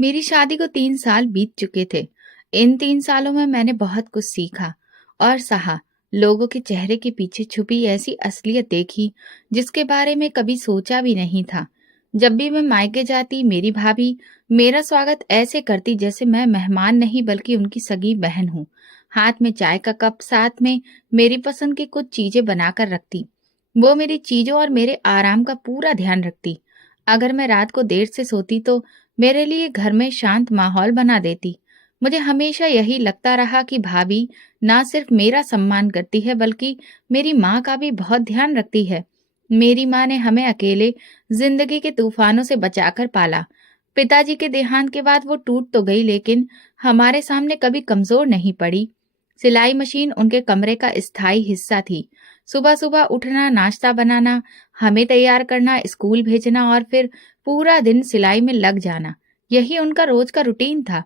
मेरी शादी को 3 साल बीत चुके थे। इन 3 सालों में मैंने बहुत कुछ सीखा और सहा। लोगों के चेहरे के पीछे छुपी ऐसी असलियत देखी, जिसके बारे में कभी सोचा भी नहीं था। जब भी मैं मायके जाती, मेरी भाभी मेरा स्वागत ऐसे करती जैसे मैं मेहमान नहीं बल्कि उनकी सगी बहन हूँ। हाथ में चाय का कप, साथ में मेरी पसंद की कुछ चीजें बनाकर रखती। वो मेरी चीजों और मेरे आराम का पूरा ध्यान रखती। अगर मैं रात को देर से सोती तो मेरे लिए घर में शांत माहौल बना देती। मुझे हमेशा यही लगता रहा कि भाभी ना सिर्फ मेरा सम्मान करती है बल्कि मेरी माँ का भी बहुत ध्यान रखती है। मेरी माँ ने हमें अकेले जिंदगी के तूफानों से बचाकर पाला। पिताजी के देहांत के बाद वो टूट तो गई, लेकिन हमारे सामने कभी कमजोर नहीं पड़ी। सिलाई मशीन उनके कमरे का स्थायी हिस्सा थी। सुबह सुबह उठना, नाश्ता बनाना, हमें तैयार करना, स्कूल भेजना और फिर पूरा दिन सिलाई में लग जाना, यही उनका रोज का रूटीन था।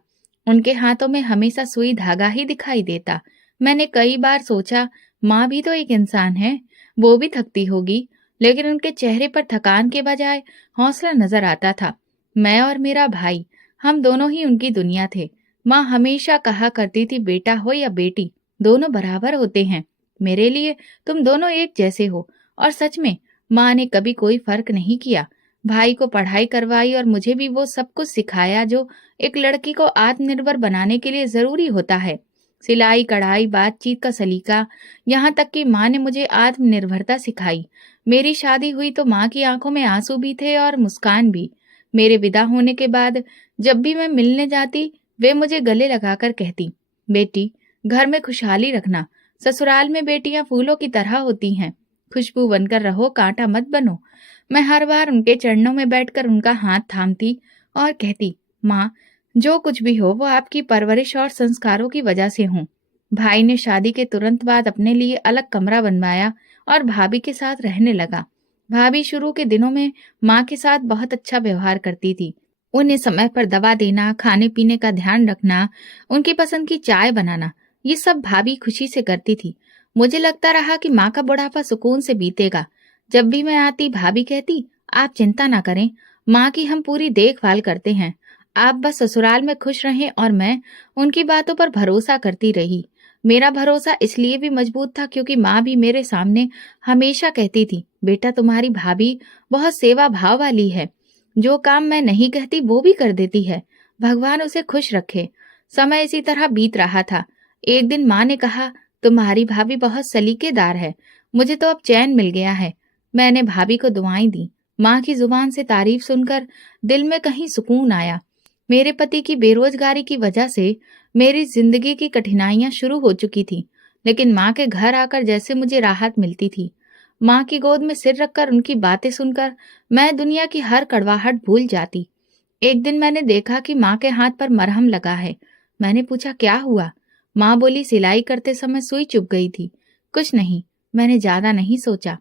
उनके हाथों में हमेशा सुई धागा ही दिखाई देता। मैंने कई बार सोचा, माँ भी तो एक इंसान है, वो भी थकती होगी, लेकिन उनके चेहरे पर थकान के बजाय हौसला नजर आता था। मैं और मेरा भाई, हम दोनों ही उनकी दुनिया थे। माँ हमेशा कहा करती थी, बेटा हो या बेटी, दोनों बराबर होते हैं। मेरे लिए तुम दोनों एक जैसे हो। और सच में माँ ने कभी कोई फर्क नहीं किया। भाई को पढ़ाई करवाई और मुझे भी वो सब कुछ सिखाया जो एक लड़की को आत्मनिर्भर बनाने के लिए जरूरी होता है। सिलाई, कढ़ाई, बातचीत का सलीका, यहाँ तक कि माँ ने मुझे आत्मनिर्भरता सिखाई। मेरी शादी हुई तो माँ की आंखों में आंसू भी थे और मुस्कान भी। मेरे विदा होने के बाद जब भी मैं मिलने जाती, वे मुझे गले लगाकर कहती, बेटी, घर में खुशहाली रखना। ससुराल में बेटियां फूलों की तरह होती हैं, खुशबू बनकर रहो, कांटा मत बनो। मैं हर बार उनके चरणों में बैठकर उनका हाथ थामती और कहती, माँ, जो कुछ भी हो वो आपकी परवरिश और संस्कारों की वजह से हूँ। भाई ने शादी के तुरंत बाद अपने लिए अलग कमरा बनवाया और भाभी के साथ रहने लगा। भाभी शुरू के दिनों में माँ के साथ बहुत अच्छा व्यवहार करती थी। उन्हें समय पर दवा देना, खाने पीने का ध्यान रखना, उनकी पसंद की चाय बनाना, ये सब भाभी खुशी से करती थी। मुझे लगता रहा कि माँ का बुढ़ापा सुकून से बीतेगा। जब भी मैं आती, भाभी कहती, आप चिंता ना करें, माँ की हम पूरी देखभाल करते हैं। आप बस ससुराल में खुश रहें। और मैं उनकी बातों पर भरोसा करती रही। मेरा भरोसा इसलिए भी मजबूत था क्योंकि माँ भी मेरे सामने हमेशा कहती थी, बेटा, तुम्हारी भाभी बहुत सेवा भाव वाली है। जो काम मैं नहीं कहती वो भी कर देती है। भगवान उसे खुश रखे। समय इसी तरह बीत रहा था। एक दिन माँ ने कहा, तुम्हारी भाभी बहुत सलीकेदार है। मुझे तो अब चैन मिल गया है। मैंने भाभी को दुआएं दी। माँ की जुबान से तारीफ सुनकर दिल में कहीं सुकून आया। मेरे पति की बेरोजगारी की वजह से मेरी जिंदगी की कठिनाइयां शुरू हो चुकी थी, लेकिन माँ के घर आकर जैसे मुझे राहत मिलती थी। माँ की गोद में सिर रखकर उनकी बातें सुनकर मैं दुनिया की हर कड़वाहट भूल जाती। एक दिन मैंने देखा कि माँ के हाथ पर मरहम लगा है। मैंने पूछा, क्या हुआ? माँ बोली, सिलाई करते समय सुई चुभ गई थी। कुछ नहीं, मैंने ज्यादा नहीं सोचा।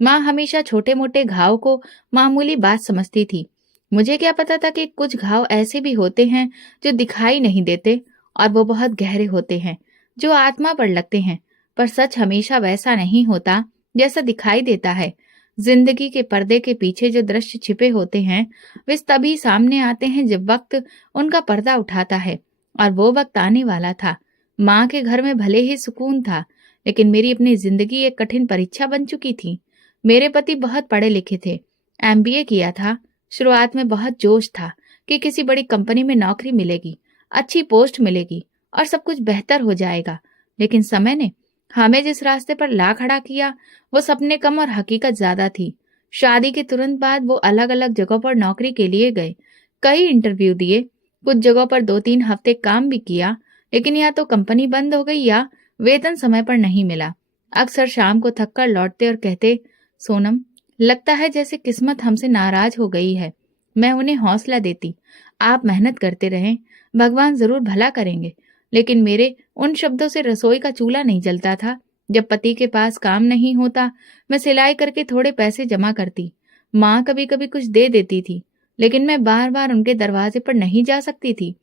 माँ हमेशा छोटे मोटे घाव को मामूली बात समझती थी। मुझे क्या पता था कि कुछ घाव ऐसे भी होते हैं जो दिखाई नहीं देते और वो बहुत गहरे होते हैं, जो आत्मा पर लगते हैं। पर सच हमेशा वैसा नहीं होता जैसा दिखाई देता है। जिंदगी के पर्दे के पीछे जो दृश्य छिपे होते हैं, वे तभी सामने आते हैं जब वक्त उनका पर्दा उठाता है। और वो वक्त आने वाला था। माँ के घर में भले ही सुकून था, लेकिन मेरी अपनी जिंदगी एक कठिन परीक्षा बन चुकी थी। मेरे पति बहुत पढ़े लिखे थे, एमबीए किया था। शुरुआत में बहुत जोश था कि किसी बड़ी कंपनी में नौकरी मिलेगी, अच्छी पोस्ट मिलेगी और सब कुछ बेहतर हो जाएगा। लेकिन समय ने हमें जिस रास्ते पर ला खड़ा किया, वो सपने कम और हकीकत ज्यादा थी। शादी के तुरंत बाद वो अलग अलग जगहों पर नौकरी के लिए गए। कई इंटरव्यू दिए, कुछ जगहों पर 2-3 हफ्ते काम भी किया, लेकिन या तो कंपनी बंद हो गई या वेतन समय पर नहीं मिला। अक्सर शाम को थक कर लौटते और कहते, सोनम, लगता है जैसे किस्मत हमसे नाराज हो गई है। मैं उन्हें हौसला देती, आप मेहनत करते रहें, भगवान जरूर भला करेंगे। लेकिन मेरे उन शब्दों से रसोई का चूल्हा नहीं जलता था। जब पति के पास काम नहीं होता, मैं सिलाई करके थोड़े पैसे जमा करती। माँ कभी कभी कुछ दे देती थी, लेकिन मैं बार बार उनके दरवाजे पर नहीं जा सकती थी।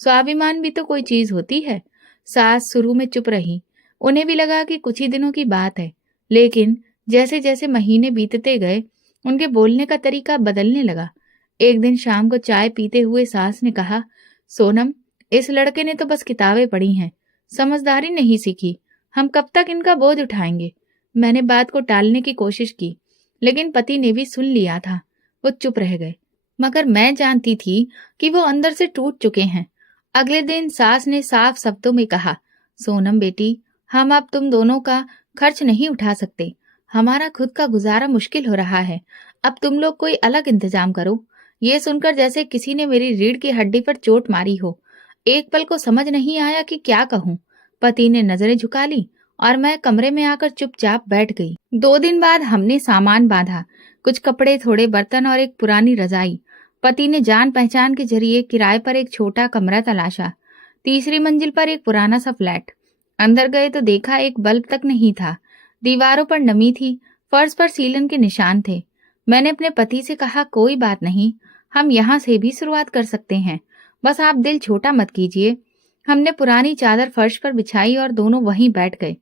स्वाभिमान भी तो कोई चीज होती है। सास शुरू में चुप रही। उन्हें भी लगा कि कुछ ही दिनों की बात है, लेकिन जैसे जैसे महीने बीतते गए, उनके बोलने का तरीका बदलने लगा। एक दिन शाम को चाय पीते हुए सास ने कहा, सोनम, इस लड़के ने तो बस किताबें पढ़ी हैं, समझदारी नहीं सीखी। हम कब तक इनका बोझ उठाएंगे? मैंने बात को टालने की कोशिश की, लेकिन पति ने भी सुन लिया था। वो चुप रह गए, मगर मैं जानती थी कि वो अंदर से टूट चुके हैं। अगले दिन सास ने साफ शब्दों में कहा, सोनम बेटी, हम अब तुम दोनों का खर्च नहीं उठा सकते। हमारा खुद का गुजारा मुश्किल हो रहा है। अब तुम लोग कोई अलग इंतजाम करो। ये सुनकर जैसे किसी ने मेरी रीढ़ की हड्डी पर चोट मारी हो। एक पल को समझ नहीं आया कि क्या कहूँ। पति ने नजरें झुका ली और मैं कमरे में आकर चुपचाप बैठ गई। 2 दिन बाद हमने सामान बांधा, कुछ कपड़े, थोड़े बर्तन और एक पुरानी रजाई। पति ने जान पहचान के जरिए किराए पर एक छोटा कमरा तलाशा। तीसरी मंजिल पर एक पुराना सा फ्लैट। अंदर गए तो देखा एक बल्ब तक नहीं था। दीवारों पर नमी थी, फर्श पर सीलन के निशान थे। मैंने अपने पति से कहा, कोई बात नहीं, हम यहाँ से भी शुरुआत कर सकते हैं, बस आप दिल छोटा मत कीजिए। हमने पुरानी चादर फर्श पर बिछाई और दोनों वहीं बैठ गए।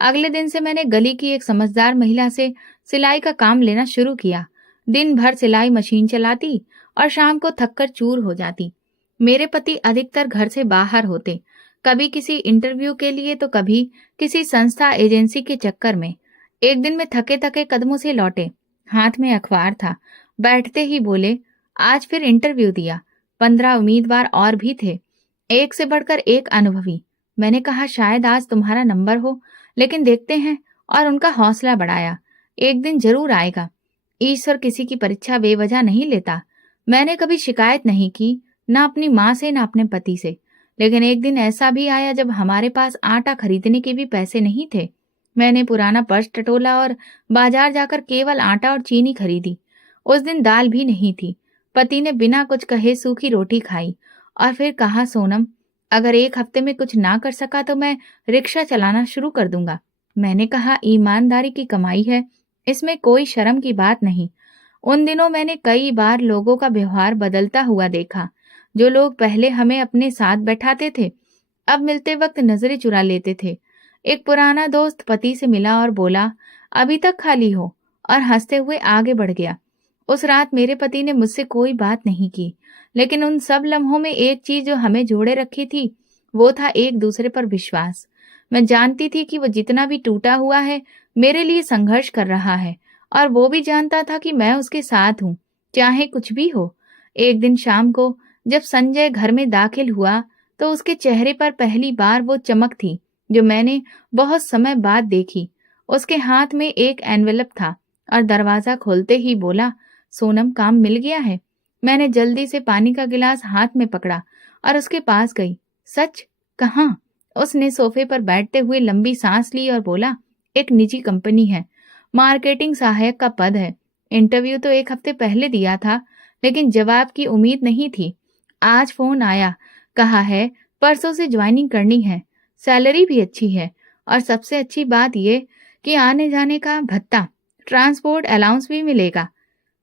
अगले दिन से मैंने गली की एक समझदार महिला से सिलाई का काम लेना शुरू किया। दिन भर सिलाई मशीन चलाती और शाम को थककर चूर हो जाती। मेरे पति अधिकतर घर से बाहर होते, कभी किसी इंटरव्यू के लिए तो कभी किसी संस्था एजेंसी के चक्कर में। एक दिन में थके थके कदमों से लौटे, हाथ में अखबार था। बैठते ही बोले, आज फिर इंटरव्यू दिया। 15 उम्मीदवार और भी थे, एक से बढ़कर एक अनुभवी। मैंने कहा, शायद आज तुम्हारा नंबर हो, लेकिन देखते हैं। और उनका हौसला बढ़ाया, एक दिन जरूर आएगा। ईश्वर किसी की परीक्षा बेवजह नहीं लेता। मैंने कभी शिकायत नहीं की, ना अपनी माँ से ना अपने पति से। लेकिन एक दिन ऐसा भी आया जब हमारे पास आटा खरीदने के भी पैसे नहीं थे। मैंने पुराना पर्स टटोला और बाजार जाकर केवल आटा और चीनी खरीदी। उस दिन दाल भी नहीं थी। पति ने बिना कुछ कहे सूखी रोटी खाई और फिर कहा, सोनम, अगर एक हफ्ते में कुछ ना कर सका तो मैं रिक्शा चलाना शुरू कर दूंगा। मैंने कहा, ईमानदारी की कमाई है, इसमें कोई शर्म की बात नहीं। उन दिनों मैंने कई बार लोगों का व्यवहार बदलता हुआ देखा। जो लोग पहले हमें अपने साथ बैठाते थे, अब मिलते वक्त नजरें चुरा लेते थे। एक पुराना दोस्त पति से मिला और बोला, अभी तक खाली हो, और हंसते हुए आगे बढ़ गया। उस रात मेरे पति ने मुझसे कोई बात नहीं की, लेकिन उन सब लम्हों में एक चीज जो हमें जोड़े रखी थी, वो था एक दूसरे पर विश्वास। मैं जानती थी कि वो जितना भी टूटा हुआ है, मेरे लिए संघर्ष कर रहा है, और वो भी जानता था कि मैं उसके साथ हूँ, चाहे कुछ भी हो। एक दिन शाम को जब संजय घर में दाखिल हुआ, तो उसके चेहरे पर पहली बार वो चमक थी जो मैंने बहुत समय बाद देखी। उसके हाथ में एक एनवेलप था और दरवाजा खोलते ही बोला, सोनम, काम मिल गया है। मैंने जल्दी से पानी का गिलास हाथ में पकड़ा और उसके पास गई। सच? कहाँ? उसने सोफे पर बैठते हुए लंबी सांस ली और बोला, एक निजी कंपनी है, मार्केटिंग सहायक का पद है। इंटरव्यू तो एक हफ्ते पहले दिया था, लेकिन जवाब की उम्मीद नहीं थी। आज फोन आया, कहा है परसों से ज्वाइनिंग करनी है। सैलरी भी अच्छी है, और सबसे अच्छी बात ये कि आने जाने का भत्ता, ट्रांसपोर्ट अलाउंस भी मिलेगा।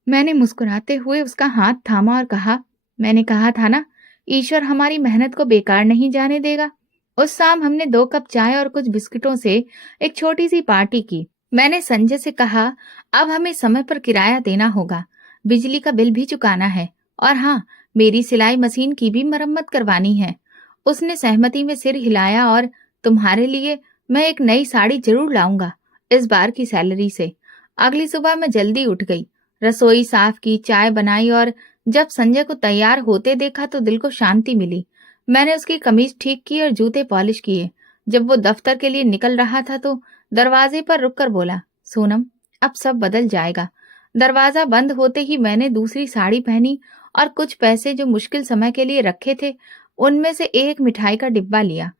मैंने मुस्कुराते हुए उसका हाथ थामा और कहा, मैंने कहा था ना, ईश्वर हमारी मेहनत को बेकार नहीं जाने देगा। उस शाम हमने 2 कप चाय और कुछ बिस्किटों से एक छोटी सी पार्टी की। मैंने संजय से कहा, अब हमें समय पर किराया देना होगा, बिजली का बिल भी चुकाना है, और हाँ, मेरी सिलाई मशीन की भी मरम्मत करवानी है। उसने सहमति में सिर हिलाया और, तुम्हारे लिए मैं एक नई साड़ी जरूर लाऊंगा, इस बार की सैलरी से। अगली सुबह मैं जल्दी उठ गई, रसोई साफ की, चाय बनाई, और जब संजय को तैयार होते देखा तो दिल को शांति मिली। मैंने उसकी कमीज ठीक की और जूते पॉलिश किए। जब वो दफ्तर के लिए निकल रहा था तो दरवाजे पर रुककर बोला, सोनम, अब सब बदल जाएगा। दरवाजा बंद होते ही मैंने दूसरी साड़ी पहनी और कुछ पैसे जो मुश्किल समय के लिए रखे थे, उनमें से एक मिठाई का डिब्बा लिया।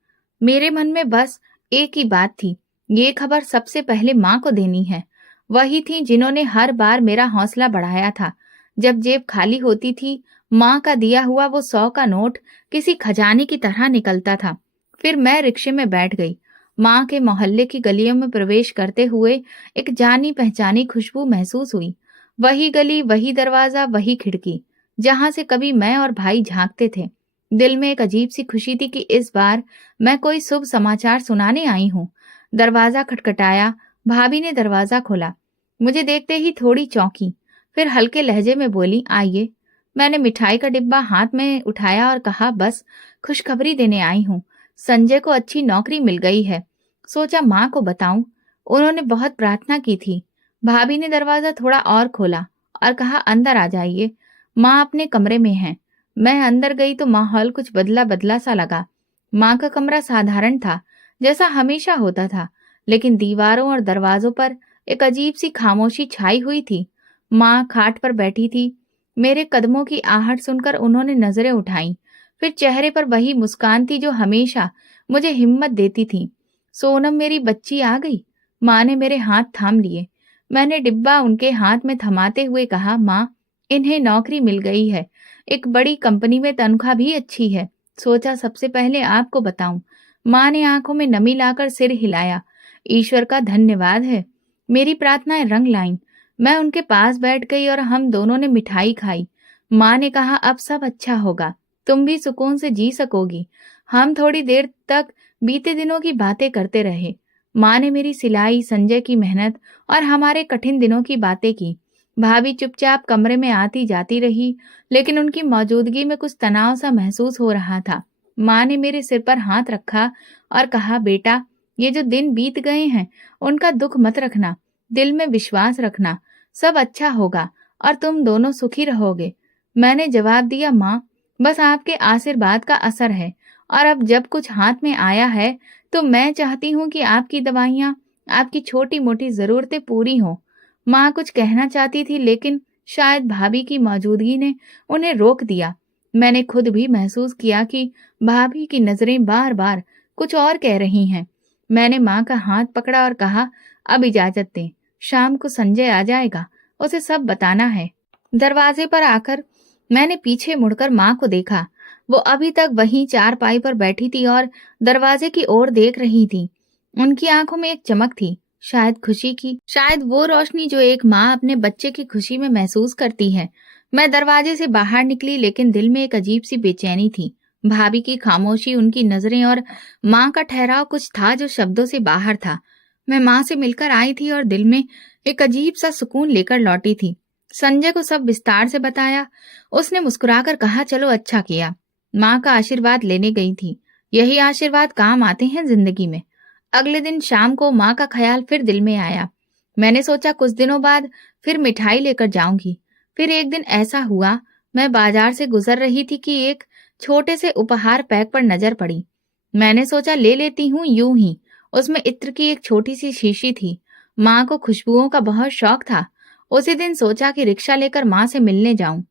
मेरे मन में बस एक ही बात थी, ये खबर सबसे पहले माँ को देनी है। वही थी जिन्होंने हर बार मेरा हौसला बढ़ाया था। जब जेब खाली होती थी, माँ का दिया हुआ वो 100 का नोट किसी खजाने की तरह निकलता था। फिर मैं रिक्शे में बैठ गई। माँ के मोहल्ले की गलियों में प्रवेश करते हुए एक जानी पहचानी खुशबू महसूस हुई। वही गली, वही दरवाजा, वही खिड़की, जहां से कभी मैं और भाई झांकते थे। दिल में एक अजीब सी खुशी थी कि इस बार मैं कोई शुभ समाचार सुनाने आई हूँ। दरवाजा खटखटाया, भाभी ने दरवाजा खोला। मुझे देखते ही थोड़ी चौंकी, फिर हल्के लहजे में बोली, आइए। मैंने मिठाई का डिब्बा हाथ में उठाया और कहा, बस खुशखबरी देने आई हूँ। संजय को अच्छी नौकरी मिल गई है। सोचा माँ को बताऊं। उन्होंने बहुत प्रार्थना की थी। भाभी ने दरवाजा थोड़ा और खोला और कहा, अंदर आ जाइए। माँ अपने कमरे में हैं। मैं अंदर गई तो माहौल कुछ बदला बदला सा लगा। माँ का कमरा साधारण था, जैसा हमेशा होता था, लेकिन दीवारों और दरवाजों पर एक अजीब सी खामोशी छाई हुई थी। माँ खाट पर बैठी थी। मेरे कदमों की आहट सुनकर उन्होंने नजरें उठाईं। फिर चेहरे पर वही मुस्कान थी जो हमेशा मुझे हिम्मत देती थी। सोनम, मेरी बच्ची आ गई। माँ ने मेरे हाथ थाम लिए। मैंने डिब्बा उनके हाथ में थमाते हुए कहा, माँ, इन्हें नौकरी मिल गई है। एक बड़ी कंपनी में तनख्वाह भी अच्छी है। सोचा सबसे पहले आपको बताऊं। माँ ने आंखों में नमी लाकर सिर हिलाया। ईश्वर का धन्यवाद है। मेरी प्रार्थनाएं रंग लाईं। मैं उनके पास बैठ गई और हम दोनों ने मिठाई खाई। माँ ने कहा, अब सब अच्छा होगा, तुम भी सुकून से जी सकोगी। हम थोड़ी देर तक बीते दिनों की बातें करते रहे। माँ ने मेरी सिलाई, संजय की मेहनत और हमारे कठिन दिनों की बातें की। भाभी चुपचाप कमरे में आती जाती रही, लेकिन उनकी मौजूदगी में कुछ तनाव सा महसूस हो रहा था। माँ ने मेरे सिर पर हाथ रखा और कहा, बेटा, ये जो दिन बीत गए हैं उनका दुख मत रखना, दिल में विश्वास रखना, सब अच्छा होगा और तुम दोनों सुखी रहोगे। मैंने जवाब दिया, माँ, बस आपके आशीर्वाद का असर है, और अब जब कुछ हाथ में आया है तो मैं चाहती हूँ कि आपकी दवाइयाँ, आपकी छोटी मोटी जरूरतें पूरी हों। माँ कुछ कहना चाहती थी, लेकिन शायद भाभी की मौजूदगी ने उन्हें रोक दिया। मैंने खुद भी महसूस किया कि भाभी की नजरें बार बार कुछ और कह रही हैं। मैंने माँ का हाथ पकड़ा और कहा, अब इजाजत दें, शाम को संजय आ जाएगा, उसे सब बताना है। दरवाजे पर आकर मैंने पीछे मुड़कर माँ को देखा। वो अभी तक वहीं चारपाई पर बैठी थी और दरवाजे की ओर देख रही थी। उनकी आंखों में एक चमक थी, शायद खुशी की, शायद वो रोशनी जो एक माँ अपने बच्चे की खुशी में महसूस करती है। मैं दरवाजे से बाहर निकली, लेकिन दिल में एक अजीब सी बेचैनी थी। भाभी की खामोशी, उनकी नजरें और माँ का ठहराव कुछ था जो शब्दों से बाहर था। मैं माँ से मिलकर आई थी और दिल में एक अजीब सा सुकून लेकर लौटी थी। संजय को सब विस्तार से बताया। उसने मुस्कुराकर कहा, चलो अच्छा किया। माँ का आशीर्वाद लेने गई थी। यही आशीर्वाद काम आते हैं जिंदगी में। अगले दिन शाम को माँ का ख्याल फिर दिल में आया। मैंने सोचा कुछ दिनों बाद फिर मिठाई लेकर जाऊंगी। फिर एक दिन ऐसा हुआ, मैं बाजार से गुजर रही थी कि एक छोटे से उपहार पैक पर नजर पड़ी। मैंने सोचा ले लेती हूँ यूं ही। उसमें इत्र की एक छोटी सी शीशी थी। माँ को खुशबुओं का बहुत शौक था। उसी दिन सोचा कि रिक्शा लेकर माँ से मिलने जाऊं।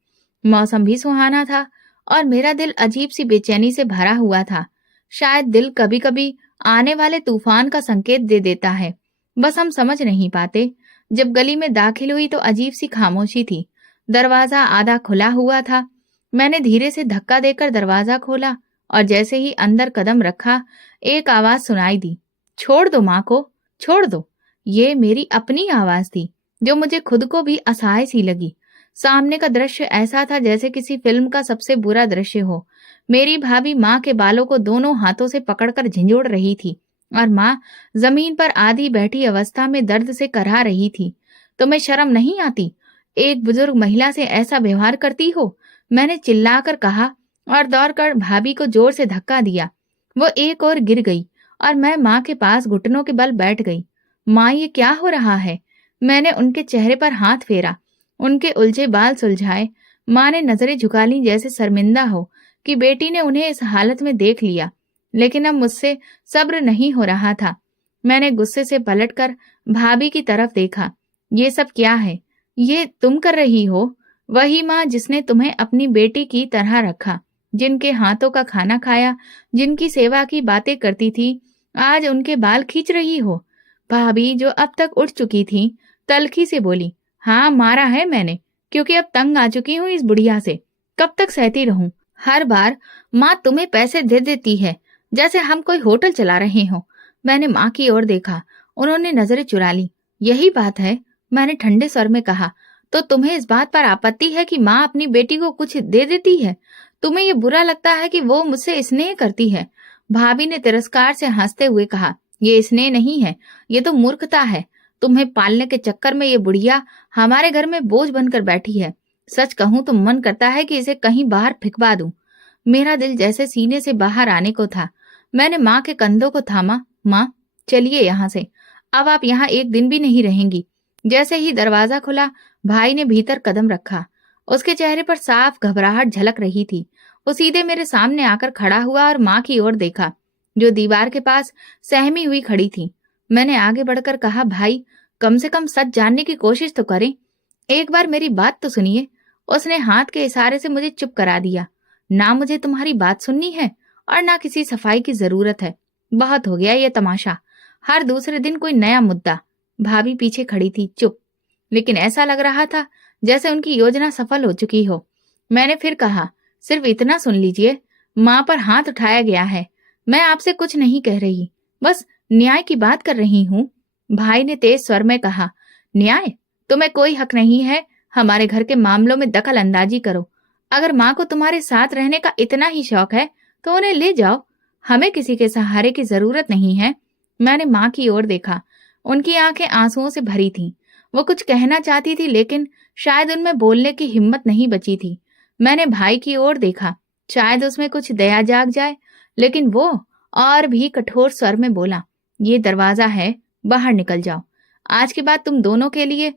मौसम भी सुहाना था और मेरा दिल अजीब सी बेचैनी से भरा हुआ था। शायद दिल कभी कभी आने वाले तूफान का संकेत दे देता है, बस हम समझ नहीं पाते। जब गली में दाखिल हुई तो अजीब सी खामोशी थी। दरवाजा आधा खुला हुआ था। मैंने धीरे से धक्का देकर दरवाजा खोला और जैसे ही अंदर कदम रखा, एक आवाज सुनाई दी, छोड़ दो माँ को, छोड़ दो। ये मेरी अपनी आवाज थी, जो मुझे खुद को भी असहाय सी लगी। सामने का दृश्य ऐसा था जैसे किसी फिल्म का सबसे बुरा दृश्य हो। मेरी भाभी माँ के बालों को दोनों हाथों से पकड़कर झंझोड़ रही थी और माँ जमीन पर आधी बैठी अवस्था में दर्द से कराह रही थी। तुम्हें शर्म नहीं आती? एक बुजुर्ग महिला से ऐसा व्यवहार करती हो? मैंने चिल्लाकर कहा और दौड़कर भाभी को जोर से धक्का दिया। वो एक और गिर गई और मैं माँ के पास घुटनों के बल बैठ गई। माँ, ये क्या हो रहा है? मैंने उनके चेहरे पर हाथ फेरा, उनके उलझे बाल सुलझाए। माँ ने नजरें झुका ली, जैसे शर्मिंदा हो कि बेटी ने उन्हें इस हालत में देख लिया। लेकिन अब मुझसे सब्र नहीं हो रहा था। मैंने गुस्से से पलटकर भाभी की तरफ देखा। ये सब क्या है? ये तुम कर रही हो? वही माँ जिसने तुम्हें अपनी बेटी की तरह रखा, जिनके हाथों का खाना खाया, जिनकी सेवा की बातें करती थी, आज उनके बाल खींच रही हो। भाभी, जो अब तक उठ चुकी थी, तल्खी से बोली, हाँ, मारा है मैंने, क्योंकि अब तंग आ चुकी हूँ इस बुढ़िया से। कब तक सहती रहूं? हर बार माँ तुम्हें पैसे दे देती है, जैसे हम कोई होटल चला रहे हो। मैंने माँ की ओर देखा। उन्होंने नजरें चुरा ली। यही बात है, मैंने ठंडे स्वर में कहा। तो तुम्हें इस बात पर आपत्ति है कि माँ अपनी बेटी को कुछ दे देती है? तुम्हें ये बुरा लगता है कि वो मुझसे स्नेह करती है? भाभी ने तिरस्कार से हंसते हुए कहा, ये स्नेह नहीं है, ये तो मूर्खता है। तुम्हें पालने के चक्कर में ये बुढ़िया हमारे घर में बोझ बनकर बैठी है। सच कहूं तो मन करता है कि इसे कहीं बाहर फिकवा दूं। मेरा दिल जैसे सीने से बाहर आने को था। मैंने माँ के कंधों को थामा। माँ, चलिए यहाँ से। अब आप यहाँ एक दिन भी नहीं रहेंगी। जैसे ही दरवाजा खुला, भाई ने भीतर कदम रखा। उसके चेहरे पर साफ घबराहट झलक रही थी। वो सीधे मेरे सामने आकर खड़ा हुआ और माँ की ओर देखा, जो दीवार के पास सहमी हुई खड़ी थी। मैंने आगे बढ़कर कहा, भाई, कम से कम सच जानने की कोशिश तो करें। एक बार मेरी बात तो सुनिए। उसने हाथ के इशारे से मुझे चुप करा दिया। ना मुझे तुम्हारी बात सुननी है और ना किसी सफाई की जरूरत है। बहुत हो गया ये तमाशा। हर दूसरे दिन कोई नया मुद्दा। भाभी पीछे खड़ी थी, चुप, लेकिन ऐसा लग रहा था जैसे उनकी योजना सफल हो चुकी हो। मैंने फिर कहा, सिर्फ इतना सुन लीजिए। माँ पर हाथ उठाया गया है। मैं आपसे कुछ नहीं कह रही, बस न्याय की बात कर रही हूँ। भाई ने तेज स्वर में कहा, न्याय? तुम्हें कोई हक नहीं है हमारे घर के मामलों में दखल अंदाजी करो। अगर माँ को तुम्हारे साथ रहने का इतना ही शौक है तो उन्हें ले जाओ। हमें किसी के सहारे की जरूरत नहीं है। मैंने माँ की ओर देखा। उनकी आंखें आंसुओं से भरी थीं। वो कुछ कहना चाहती थी, लेकिन शायद उनमें बोलने की हिम्मत नहीं बची थी। मैंने भाई की ओर देखा, शायद उसमें कुछ दया जाग जाए, लेकिन वो और भी कठोर स्वर में बोला, ये दरवाजा है, बाहर निकल जाओ। आज के बाद तुम दोनों के लिए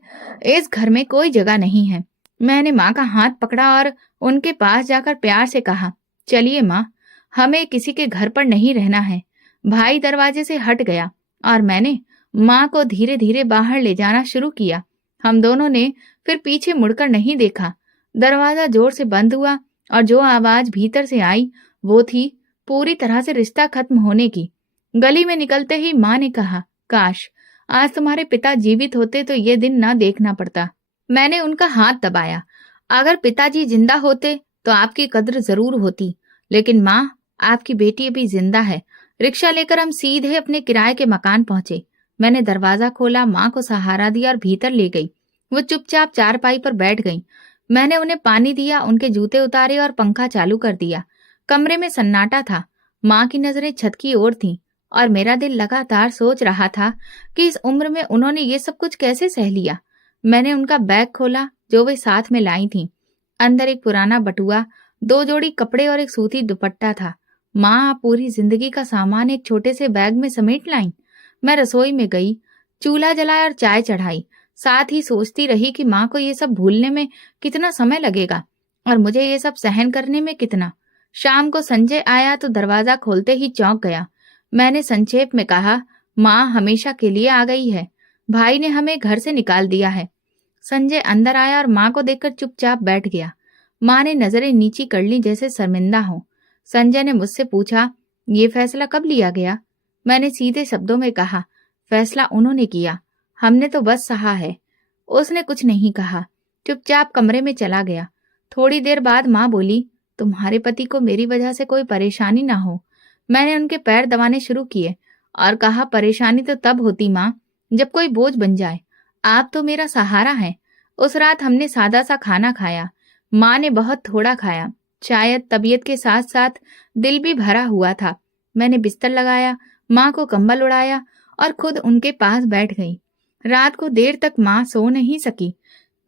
इस घर में कोई जगह नहीं है। मैंने माँ का हाथ पकड़ा और उनके पास जाकर प्यार से कहा, चलिए माँ, हमें किसी के घर पर नहीं रहना है। भाई दरवाजे से हट गया और मैंने माँ को धीरे धीरे बाहर ले जाना शुरू किया। हम दोनों ने फिर पीछे मुड़कर नहीं देखा। दरवाजा जोर से बंद हुआ और जो आवाज भीतर से आई वो थी पूरी तरह से रिश्ता खत्म होने की। गली में निकलते ही माँ ने कहा, काश आज तुम्हारे पिता जीवित होते तो ये दिन ना देखना पड़ता। मैंने उनका हाथ दबाया। अगर पिताजी जिंदा होते तो आपकी कद्र जरूर होती, लेकिन माँ, आपकी बेटी अभी जिंदा है। रिक्शा लेकर हम सीधे अपने किराए के मकान पहुंचे। मैंने दरवाजा खोला, माँ को सहारा दिया और भीतर ले गई। वो चुपचाप चारपाई पर बैठ गई। मैंने उन्हें पानी दिया, उनके जूते उतारे और पंखा चालू कर दिया। कमरे में सन्नाटा था। माँ की नजरें छत की ओर थीं और मेरा दिल लगातार सोच रहा था कि इस उम्र में उन्होंने ये सब कुछ कैसे सह लिया। मैंने उनका बैग खोला जो वे साथ में लाई थीं। अंदर एक पुराना बटुआ, 2 जोड़ी कपड़े और एक सूती दुपट्टा था। माँ पूरी जिंदगी का सामान एक छोटे से बैग में समेट लाईं। मैं रसोई में गई, चूल्हा जलाया और चाय चढ़ाई। साथ ही सोचती रही कि माँ को ये सब भूलने में कितना समय लगेगा और मुझे ये सब सहन करने में कितना। शाम को संजय आया तो दरवाजा खोलते ही चौंक गया। मैंने संक्षेप में कहा, माँ हमेशा के लिए आ गई है। भाई ने हमें घर से निकाल दिया है। संजय अंदर आया और माँ को देखकर चुपचाप बैठ गया। माँ ने नजरें नीची कर ली जैसे शर्मिंदा हो। संजय ने मुझसे पूछा, ये फैसला कब लिया गया? मैंने सीधे शब्दों में कहा, फैसला उन्होंने किया, हमने तो बस सहा है। उसने कुछ नहीं कहा, चुपचाप कमरे में चला गया। थोड़ी देर बाद माँ बोली, तुम्हारे पति को मेरी वजह से कोई परेशानी ना हो। मैंने उनके पैर दबाने शुरू किए और कहा, परेशानी तो तब होती माँ जब कोई बोझ बन जाए। आप तो मेरा सहारा है। उस रात हमने सादा सा खाना खाया। माँ ने बहुत थोड़ा खाया। शायद तबीयत के साथ साथ दिल भी भरा हुआ था। मैंने बिस्तर लगाया, माँ को कंबल उड़ाया और खुद उनके पास बैठ गई। रात को देर तक माँ सो नहीं सकी।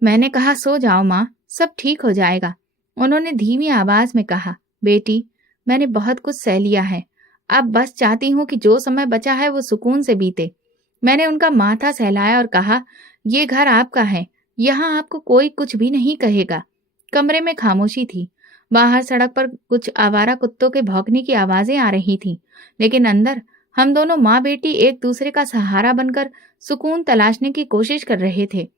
मैंने कहा, सो जाओ माँ, सब ठीक हो जाएगा। उन्होंने धीमी आवाज में कहा, बेटी, मैंने बहुत कुछ सह लिया है। अब बस चाहती हूँ कि जो समय बचा है वो सुकून से बीते। मैंने उनका माथा सहलाया और कहा, ये घर आपका है, यहाँ आपको कोई कुछ भी नहीं कहेगा। कमरे में खामोशी थी। बाहर सड़क पर कुछ आवारा कुत्तों के भौंकने की आवाजें आ रही थीं, लेकिन अंदर हम दोनों माँ बेटी एक दूसरे का सहारा बनकर सुकून तलाशने की कोशिश कर रहे थे।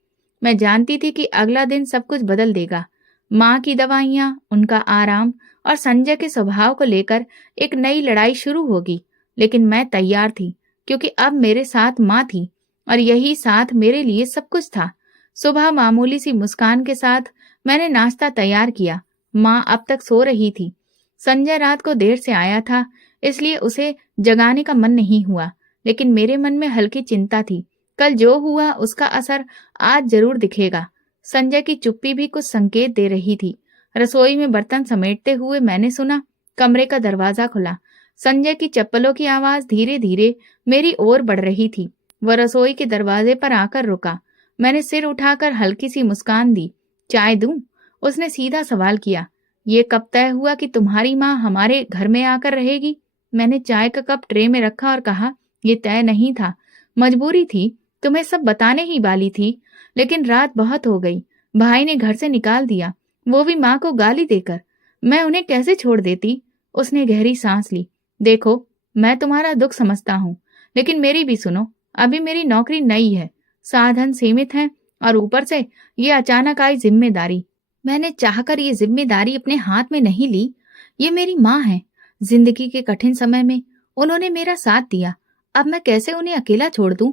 मैं जानती थी कि अगला दिन सब कुछ बदल देगा। माँ की दवाइयाँ, उनका आराम और संजय के स्वभाव को लेकर एक नई लड़ाई शुरू होगी। लेकिन मैं तैयार थी, क्योंकि अब मेरे साथ माँ थी और यही साथ मेरे लिए सब कुछ था। सुबह मामूली सी मुस्कान के साथ मैंने नाश्ता तैयार किया। माँ अब तक सो रही थी। संजय रात को देर से आया था, इसलिए उसे जगाने का मन नहीं हुआ, लेकिन मेरे मन में हल्की चिंता थी। कल जो हुआ उसका असर आज जरूर दिखेगा। संजय की चुप्पी भी कुछ संकेत दे रही थी। रसोई में बर्तन समेटते हुए मैंने सुना, कमरे का दरवाजा खुला। संजय की चप्पलों की आवाज धीरे धीरे मेरी ओर बढ़ रही थी। वह रसोई के दरवाजे पर आकर रुका। मैंने सिर उठाकर हल्की सी मुस्कान दी। चाय दूं? उसने सीधा सवाल किया, ये कब तय हुआ कि तुम्हारी माँ हमारे घर में आकर रहेगी? मैंने चाय का कप ट्रे में रखा और कहा, ये तय नहीं था, मजबूरी थी, तुम्हें सब बताने ही वाली थी, लेकिन रात बहुत हो गई, भाई ने घर से निकाल दिया, वो भी माँ को गाली देकर। मैं उन्हें कैसे छोड़ देती? उसने गहरी सांस ली। देखो, मैं तुम्हारा दुख समझता हूँ, लेकिन मेरी भी सुनो। अभी मेरी नौकरी नई है, साधन सीमित हैं, और ऊपर से ये अचानक आई जिम्मेदारी। मैंने चाहकर ये जिम्मेदारी अपने हाथ में नहीं ली। ये मेरी माँ है। जिंदगी के कठिन समय में उन्होंने मेरा साथ दिया। अब मैं कैसे उन्हें अकेला छोड़ दूं?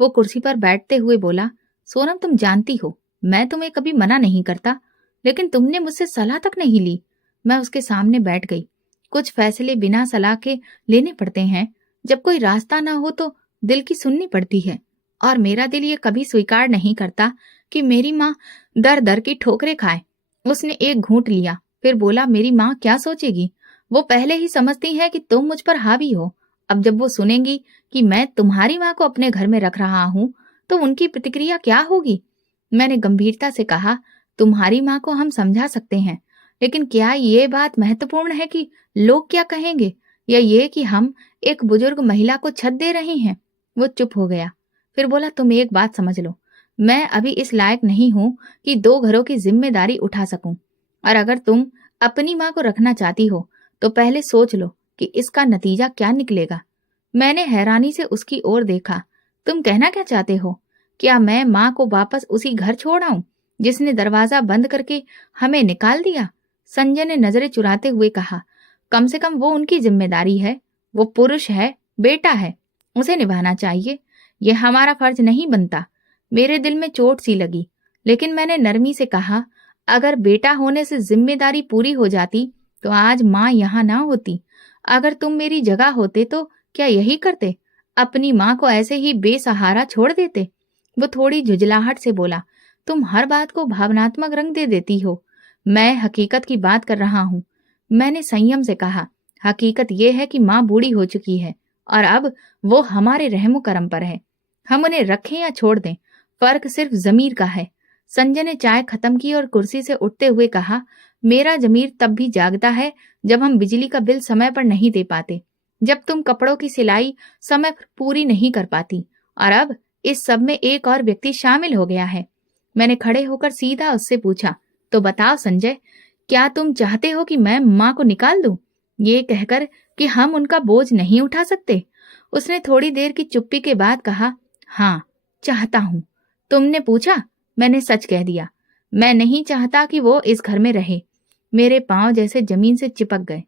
वो कुर्सी पर बैठते हुए बोला, सोनम, तुम जानती हो मैं तुम्हें कभी मना नहीं करता, लेकिन तुमने मुझसे सलाह तक नहीं ली। मैं उसके सामने बैठ गई। कुछ फैसले बिना सलाह के लेने पड़ते हैं। जब कोई रास्ता ना हो तो दिल की सुननी पड़ती है, और मेरा दिल ये कभी स्वीकार नहीं करता कि मेरी माँ दर दर की ठोकरें खाए। उसने एक घूंट लिया, फिर बोला, मेरी माँ क्या सोचेगी? वो पहले ही समझती है कि तुम मुझ पर हावी हो। अब जब वो सुनेंगी कि मैं तुम्हारी माँ को अपने घर में रख रहा हूँ, तो उनकी प्रतिक्रिया क्या होगी? मैंने गंभीरता से कहा, तुम्हारी माँ को हम समझा सकते हैं, लेकिन क्या ये बात महत्वपूर्ण है कि लोग क्या कहेंगे, या ये कि हम एक बुजुर्ग महिला को छत दे रहे हैं? वो चुप हो गया, फिर बोला, तुम एक बात समझ लो, मैं अभी इस लायक नहीं हूं कि दो घरों की जिम्मेदारी उठा सकूं, और अगर तुम अपनी माँ को रखना चाहती हो तो पहले सोच लो कि इसका नतीजा क्या निकलेगा। मैंने हैरानी से उसकी ओर देखा। तुम कहना क्या चाहते हो? क्या मैं माँ को वापस उसी घर छोड़ आऊं जिसने दरवाजा बंद करके हमें निकाल दिया? संजय ने नजरें चुराते हुए कहा, कम से कम वो उनकी जिम्मेदारी है। वो पुरुष है, बेटा है, उसे निभाना चाहिए। ये हमारा फर्ज नहीं बनता। मेरे दिल में चोट सी लगी, लेकिन मैंने नरमी से कहा, अगर बेटा होने से जिम्मेदारी पूरी हो जाती तो आज माँ यहाँ ना होती। अगर तुम मेरी जगह होते तो क्या यही करते? अपनी माँ को ऐसे ही बेसहारा छोड़ देते? वो थोड़ी झुंझलाहट से बोला, तुम हर बात को भावनात्मक रंग दे देती हो। मैं हकीकत की बात कर रहा हूँ। मैंने संयम से कहा, हकीकत यह है कि माँ बूढ़ी हो चुकी है, और अब वो हमारे रहमो करम पर है। हम उन्हें रखें या छोड़ दें, फर्क सिर्फ जमीर का है। संजय ने चाय खत्म की और कुर्सी से उठते हुए कहा, मेरा जमीर तब भी जागता है जब हम बिजली का बिल समय पर नहीं दे पाते, जब तुम कपड़ों की सिलाई समय पर पूरी नहीं कर पाती, और अब इस सब में एक और व्यक्ति शामिल हो गया है। मैंने खड़े होकर सीधा उससे पूछा, तो बताओ संजय, क्या तुम चाहते हो कि मैं माँ को निकाल दूं, ये कहकर कि हम उनका बोझ नहीं उठा सकते? उसने थोड़ी देर की चुप्पी के बाद कहा, हाँ, चाहता हूं। तुमने पूछा, मैंने सच कह दिया। मैं नहीं चाहता कि वो इस घर में रहे। मेरे पांव जैसे जमीन से चिपक गए।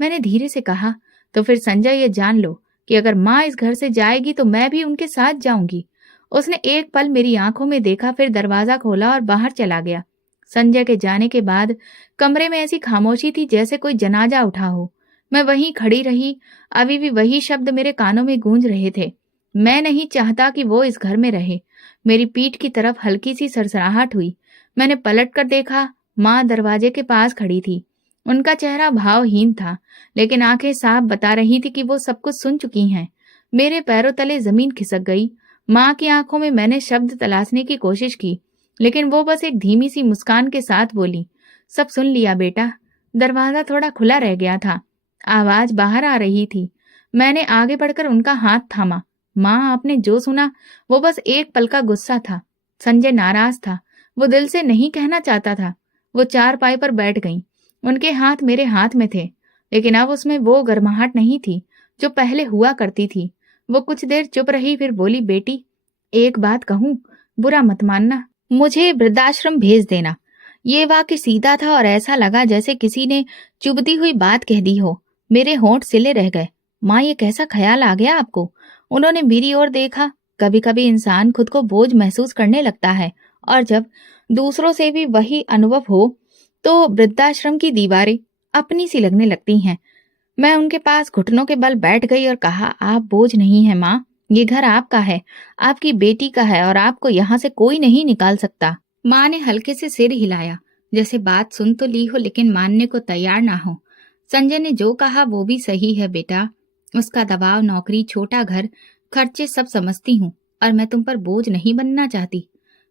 मैंने धीरे से कहा, तो फिर संजय, ये जान लो कि अगर माँ इस घर से जाएगी तो मैं भी उनके साथ जाऊंगी। उसने एक पल मेरी आंखों में देखा, फिर दरवाजा खोला और बाहर चला गया। संजय के जाने के बाद कमरे में ऐसी खामोशी थी जैसे कोई जनाजा उठा हो। मैं वहीं खड़ी रही। अभी भी वही शब्द मेरे कानों में गूंज रहे थे, मैं नहीं चाहता कि वो इस घर में रहे। मेरी पीठ की तरफ हल्की सी सरसराहट हुई। मैंने पलट कर देखा, माँ दरवाजे के पास खड़ी थी। उनका चेहरा भावहीन था, लेकिन आंखें साफ बता रही थी कि वो सब कुछ सुन चुकी हैं। मेरे पैरों तले जमीन खिसक गई। माँ की आंखों में मैंने शब्द तलाशने की कोशिश की, लेकिन वो बस एक धीमी सी मुस्कान के साथ बोली, सब सुन लिया बेटा। दरवाजा थोड़ा खुला रह गया था, आवाज बाहर आ रही थी। मैंने आगे बढ़कर उनका हाथ थामा। माँ, आपने जो सुना वो बस एक पल का गुस्सा था। संजय नाराज था, वो दिल से नहीं कहना चाहता था। वो चारपाई पर बैठ गईं। उनके हाथ मेरे हाथ में थे, लेकिन अब उसमें वो गर्माहट नहीं थी जो पहले हुआ करती थी। वो कुछ देर चुप रही, फिर बोली, बेटी, एक बात कहूँ, बुरा मत मानना, मुझे वृद्धाश्रम भेज देना। ये वाक्य सीधा था और ऐसा लगा जैसे किसी ने चुभती हुई बात कह दी हो। मेरे होंठ सिले रह गए। माँ, ये कैसा ख्याल आ गया आपको? उन्होंने मेरी ओर देखा। कभी कभी इंसान खुद को बोझ महसूस करने लगता है, और जब दूसरों से भी वही अनुभव हो तो वृद्धाश्रम की दीवारें अपनी सी लगने लगती हैं। मैं उनके पास घुटनों के बल बैठ गई और कहा, आप बोझ नहीं है माँ, ये घर आपका है, आपकी बेटी का है, और आपको यहाँ से कोई नहीं निकाल सकता। माँ ने हल्के से सिर हिलाया, जैसे बात सुन तो ली हो लेकिन मानने को तैयार ना हो। संजय ने जो कहा वो भी सही है बेटा। उसका दबाव, नौकरी, छोटा घर, खर्चे सब समझती हूँ, और मैं तुम पर बोझ नहीं बनना चाहती।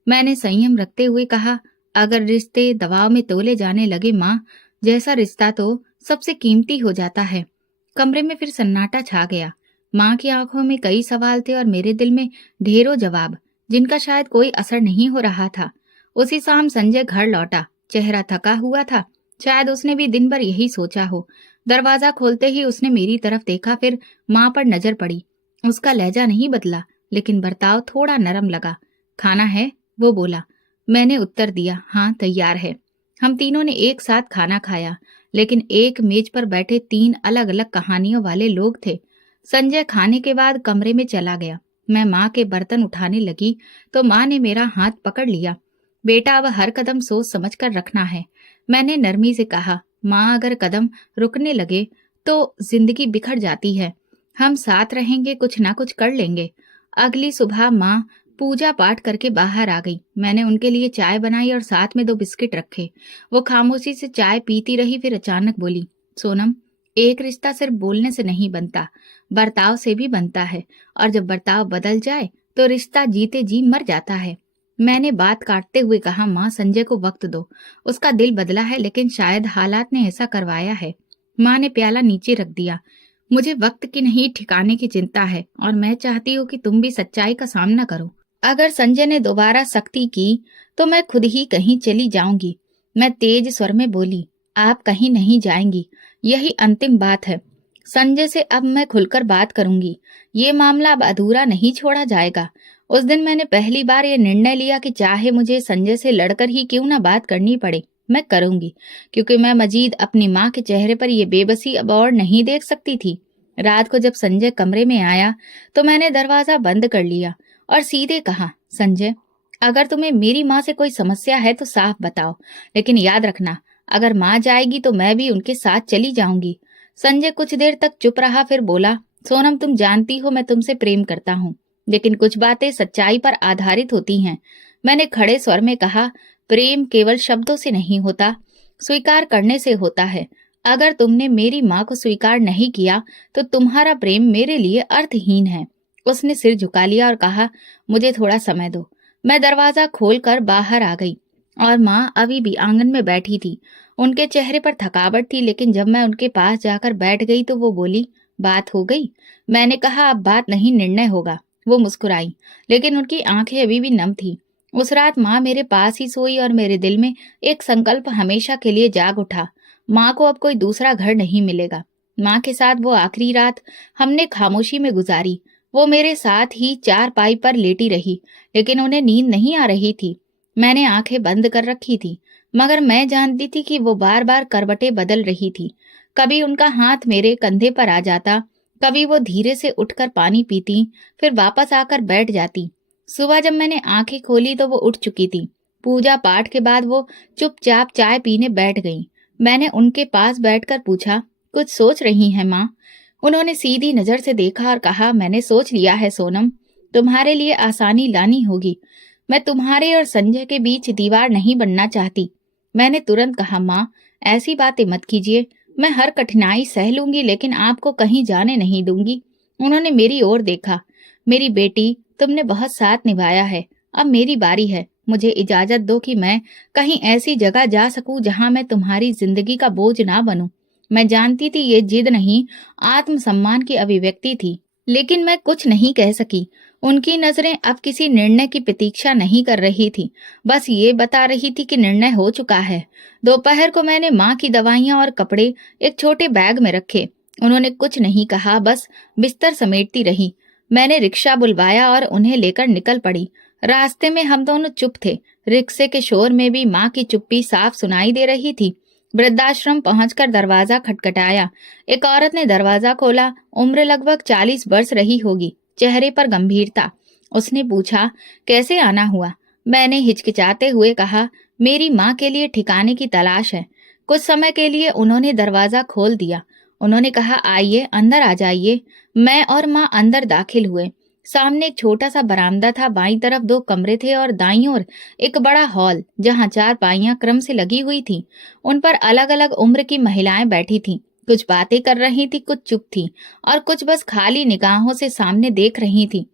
मैंने संयम रखते हुए कहा, अगर रिश्ते दबाव में तोले जाने लगे माँ जैसा रिश्ता तो सबसे कीमती हो जाता है। कमरे में फिर सन्नाटा छा गया। माँ की आंखों में कई सवाल थे और मेरे दिल में ढेरों जवाब, जिनका शायद कोई असर नहीं हो रहा था। उसी शाम संजय घर लौटा। चेहरा थका हुआ था। शायद उसने भी दिन भर यही सोचा हो। दरवाजा खोलते ही उसने मेरी तरफ देखा, फिर माँ पर नजर पड़ी। उसका लहजा नहीं बदला, लेकिन बर्ताव थोड़ा नरम लगा। खाना है? वो बोला। मैंने उत्तर दिया, हाँ तैयार है। हम तीनों ने एक साथ खाना खाया, लेकिन एक मेज पर बैठे तीन अलग अलग कहानियों वाले लोग थे। संजय खाने के बाद कमरे में चला गया। मैं माँ के बर्तन उठाने लगी तो माँ ने मेरा हाथ पकड़ लिया। बेटा, अब हर कदम सोच समझ कर रखना है। मैंने नरमी से कहा। माँ, अगर कदम रुकने लगे तो जिंदगी बिखर जाती है। हम साथ रहेंगे, कुछ ना कुछ कर लेंगे। अगली सुबह माँ पूजा पाठ करके बाहर आ गई। मैंने उनके लिए चाय बनाई और साथ में 2 बिस्किट रखे। वो खामोशी से चाय पीती रही, फिर अचानक बोली, सोनम, एक रिश्ता सिर्फ बोलने से नहीं बनता, बर्ताव से भी बनता है। और जब बर्ताव बदल जाए तो रिश्ता जीते जी मर जाता है। मैंने बात काटते हुए कहा, माँ, संजय को वक्त दो। उसका दिल बदला है, लेकिन शायद हालात ने ऐसा करवाया है। माँ ने प्याला नीचे रख दिया। मुझे वक्त की नहीं, ठिकाने की चिंता है, और मैं चाहती हूँ कि तुम भी सच्चाई का सामना करो। अगर संजय ने दोबारा सख्ती की तो मैं खुद ही कहीं चली जाऊंगी। मैं तेज स्वर में बोली, आप कहीं नहीं जाएंगी, यही अंतिम बात है। संजय से अब मैं खुलकर बात करूंगी। ये मामला अब अधूरा नहीं छोड़ा जाएगा। उस दिन मैंने पहली बार ये निर्णय लिया कि चाहे मुझे संजय से लड़कर ही क्यों ना बात करनी पड़े, मैं करूंगी, क्योंकि मैं मजीद अपनी माँ के चेहरे पर यह बेबसी अब और नहीं देख सकती थी। रात को जब संजय कमरे में आया तो मैंने दरवाजा बंद कर लिया और सीधे कहा, संजय, अगर तुम्हें मेरी माँ से कोई समस्या है तो साफ बताओ, लेकिन याद रखना, अगर माँ जाएगी तो मैं भी उनके साथ चली जाऊंगी। संजय कुछ देर तक चुप रहा, फिर बोला, सोनम, तुम जानती हो मैं तुमसे प्रेम करता हूँ, लेकिन कुछ बातें सच्चाई पर आधारित होती हैं। मैंने खड़े स्वर में कहा, प्रेम केवल शब्दों से नहीं होता, स्वीकार करने से होता है। अगर तुमने मेरी माँ को स्वीकार नहीं किया तो तुम्हारा प्रेम मेरे लिए अर्थहीन है। उसने सिर झुका लिया और कहा, मुझे थोड़ा समय दो। मैं दरवाजा खोलकर बाहर आ गई और माँ अभी भी आंगन में बैठी थी। उनके चेहरे पर थकावट थी, लेकिन जब मैं उनके पास जाकर बैठ गई तो वो बोली, बात हो गई? मैंने कहा, अब बात नहीं, निर्णय होगा। वो मुस्कुराई, लेकिन उनकी आंखें अभी भी नम थी। उस रात माँ मेरे पास ही सोई और मेरे दिल में एक संकल्प हमेशा के लिए जाग उठा। माँ को अब कोई दूसरा घर नहीं मिलेगा। माँ के साथ वो आखिरी रात हमने खामोशी में गुजारी। वो मेरे साथ ही चारपाई पर लेटी रही, लेकिन उन्हें नींद नहीं आ रही थी। मैंने आंखें बंद कर रखी थी, मगर मैं जानती थी कि वो बार बार करवटें बदल रही थी। कभी उनका हाथ मेरे कंधे पर आ जाता, कभी वो धीरे से उठकर पानी पीती, फिर वापस आकर बैठ जाती। सुबह जब मैंने आंखें खोली तो वो उठ चुकी थी। पूजा पाठ के बाद वो चुपचाप चाय पीने बैठ गई। मैंने उनके पास बैठकर पूछा, कुछ सोच रही हैं माँ? उन्होंने सीधी नजर से देखा और कहा, मैंने सोच लिया है सोनम, तुम्हारे लिए आसानी लानी होगी। मैं तुम्हारे और संजय के बीच दीवार नहीं बनना चाहती। मैंने तुरंत कहा, माँ, ऐसी बातें मत कीजिए। मैं हर कठिनाई सह लूंगी, लेकिन आपको कहीं जाने नहीं दूंगी। उन्होंने मेरी ओर देखा। मेरी बेटी, तुमने बहुत साथ निभाया है, अब मेरी बारी है। मुझे इजाजत दो कि मैं कहीं ऐसी जगह जा सकूं जहां मैं तुम्हारी जिंदगी का बोझ ना बनूं। मैं जानती थी ये जिद नहीं, आत्मसम्मान की अभिव्यक्ति थी, लेकिन मैं कुछ नहीं कह सकी। उनकी नजरें अब किसी निर्णय की प्रतीक्षा नहीं कर रही थी, बस ये बता रही थी कि निर्णय हो चुका है। दोपहर को मैंने माँ की दवाइयाँ और कपड़े एक छोटे बैग में रखे। उन्होंने कुछ नहीं कहा, बस बिस्तर समेटती रही। मैंने रिक्शा बुलवाया और उन्हें लेकर निकल पड़ी। रास्ते में हम दोनों चुप थे। रिक्शे के शोर में भी माँ की चुप्पी साफ सुनाई दे रही थी। वृद्धाश्रम पहुंचकर दरवाजा खटखटाया। एक औरत ने दरवाजा खोला। उम्र लगभग 40 वर्ष रही होगी, चेहरे पर गंभीरता। उसने पूछा, कैसे आना हुआ? मैंने हिचकिचाते हुए कहा, मेरी माँ के लिए ठिकाने की तलाश है। कुछ समय के लिए उन्होंने दरवाजा खोल दिया। उन्होंने कहा, आइए, अंदर आ जाइए। मैं और माँ अंदर दाखिल हुए। सामने एक छोटा सा बरामदा था। बाईं तरफ 2 कमरे थे और दाईं ओर एक बड़ा हॉल, जहां 4 पाइयां क्रम से लगी हुई थी। उन पर अलग अलग उम्र की महिलाएं बैठी थीं। कुछ बातें कर रही थी, कुछ चुप थी और कुछ बस खाली निगाहों से सामने देख रही थी।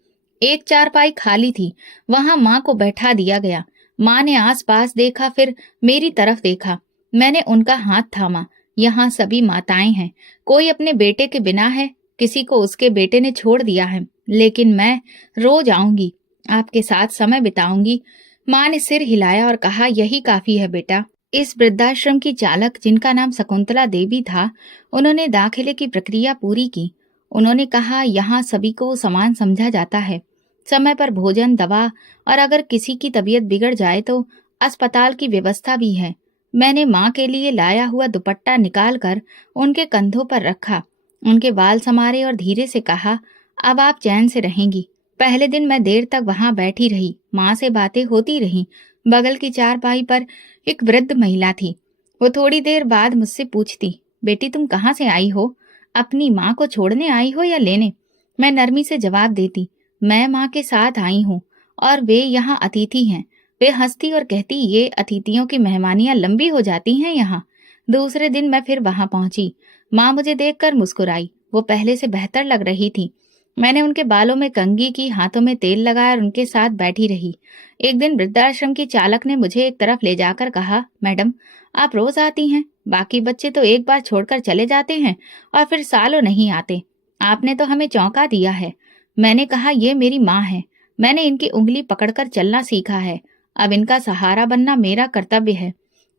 एक चारपाई खाली थी, वहां माँ को बैठा दिया गया। माँ ने आसपास देखा, फिर मेरी तरफ देखा। मैंने उनका हाथ थामा। यहाँ सभी माताएं हैं, कोई अपने बेटे के बिना है, किसी को उसके बेटे ने छोड़ दिया है, लेकिन मैं रोज आऊंगी, आपके साथ समय बिताऊंगी। माँ ने सिर हिलाया और कहा, यही काफी है बेटा। इस वृद्धाश्रम की चालक, जिनका नाम शकुंतला देवी था, उन्होंने दाखिले की प्रक्रिया पूरी की। उन्होंने कहा, यहाँ सभी को समान समझा जाता है, समय पर भोजन, दवा, और अगर किसी की तबीयत बिगड़ जाए तो अस्पताल की व्यवस्था भी है। मैंने माँ के लिए लाया हुआ दुपट्टा निकाल कर उनके कंधों पर रखा, उनके बाल संवारे और धीरे से कहा, अब आप चैन से रहेंगी। पहले दिन मैं देर तक वहां बैठी रही, माँ से बातें होती रहीं। बगल की चारपाई पर एक वृद्ध महिला थी। वो थोड़ी देर बाद मुझसे पूछती, बेटी तुम कहाँ से आई हो? अपनी माँ को छोड़ने आई हो या लेने? मैं नरमी से जवाब देती, मैं माँ के साथ आई हूँ और वे यहाँ अतिथि हैं। वे हंसती और कहती, ये अतिथियों की मेहमानियां लंबी हो जाती हैं यहाँ। दूसरे दिन मैं फिर वहां पहुंची। माँ मुझे देखकर मुस्कुराई। वो पहले से बेहतर लग रही थी। मैंने उनके बालों में कंघी की, हाथों में तेल लगाया और उनके साथ बैठी रही। एक दिन वृद्धाश्रम की चालक ने मुझे एक तरफ ले जाकर कहा, मैडम आप रोज आती हैं, बाकी बच्चे तो एक बार छोड़कर चले जाते हैं और फिर सालों नहीं आते। आपने तो हमें चौंका दिया है। मैंने कहा, ये मेरी माँ है, मैंने इनकी उंगली पकड़कर चलना सीखा है, अब इनका सहारा बनना मेरा कर्तव्य है।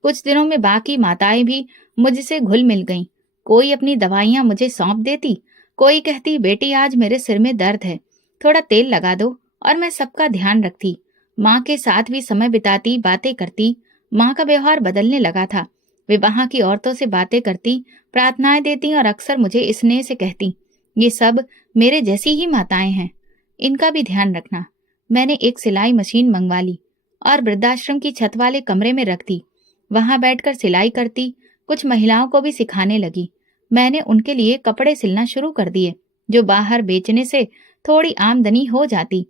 कुछ दिनों में बाकी माताएं भी मुझसे घुल मिल गईं। कोई अपनी दवाइयां मुझे सौंप देती, कोई कहती, बेटी आज मेरे सिर में दर्द है, थोड़ा तेल लगा दो, और मैं सबका ध्यान रखती। माँ के साथ भी समय बिताती, बातें करती। माँ का व्यवहार बदलने लगा था। वे वहां की औरतों से बातें करती, प्रार्थनाएं देती और अक्सर मुझे स्नेह से कहती, ये सब मेरे जैसी ही माताएं हैं, इनका भी ध्यान रखना। मैंने एक सिलाई मशीन मंगवा ली और वृद्धाश्रम की छत वाले कमरे में रख दी। वहां बैठकर सिलाई करती, कुछ महिलाओं को भी सिखाने लगी। मैंने उनके लिए कपड़े सिलना शुरू कर दिए, जो बाहर बेचने से थोड़ी आमदनी हो जाती।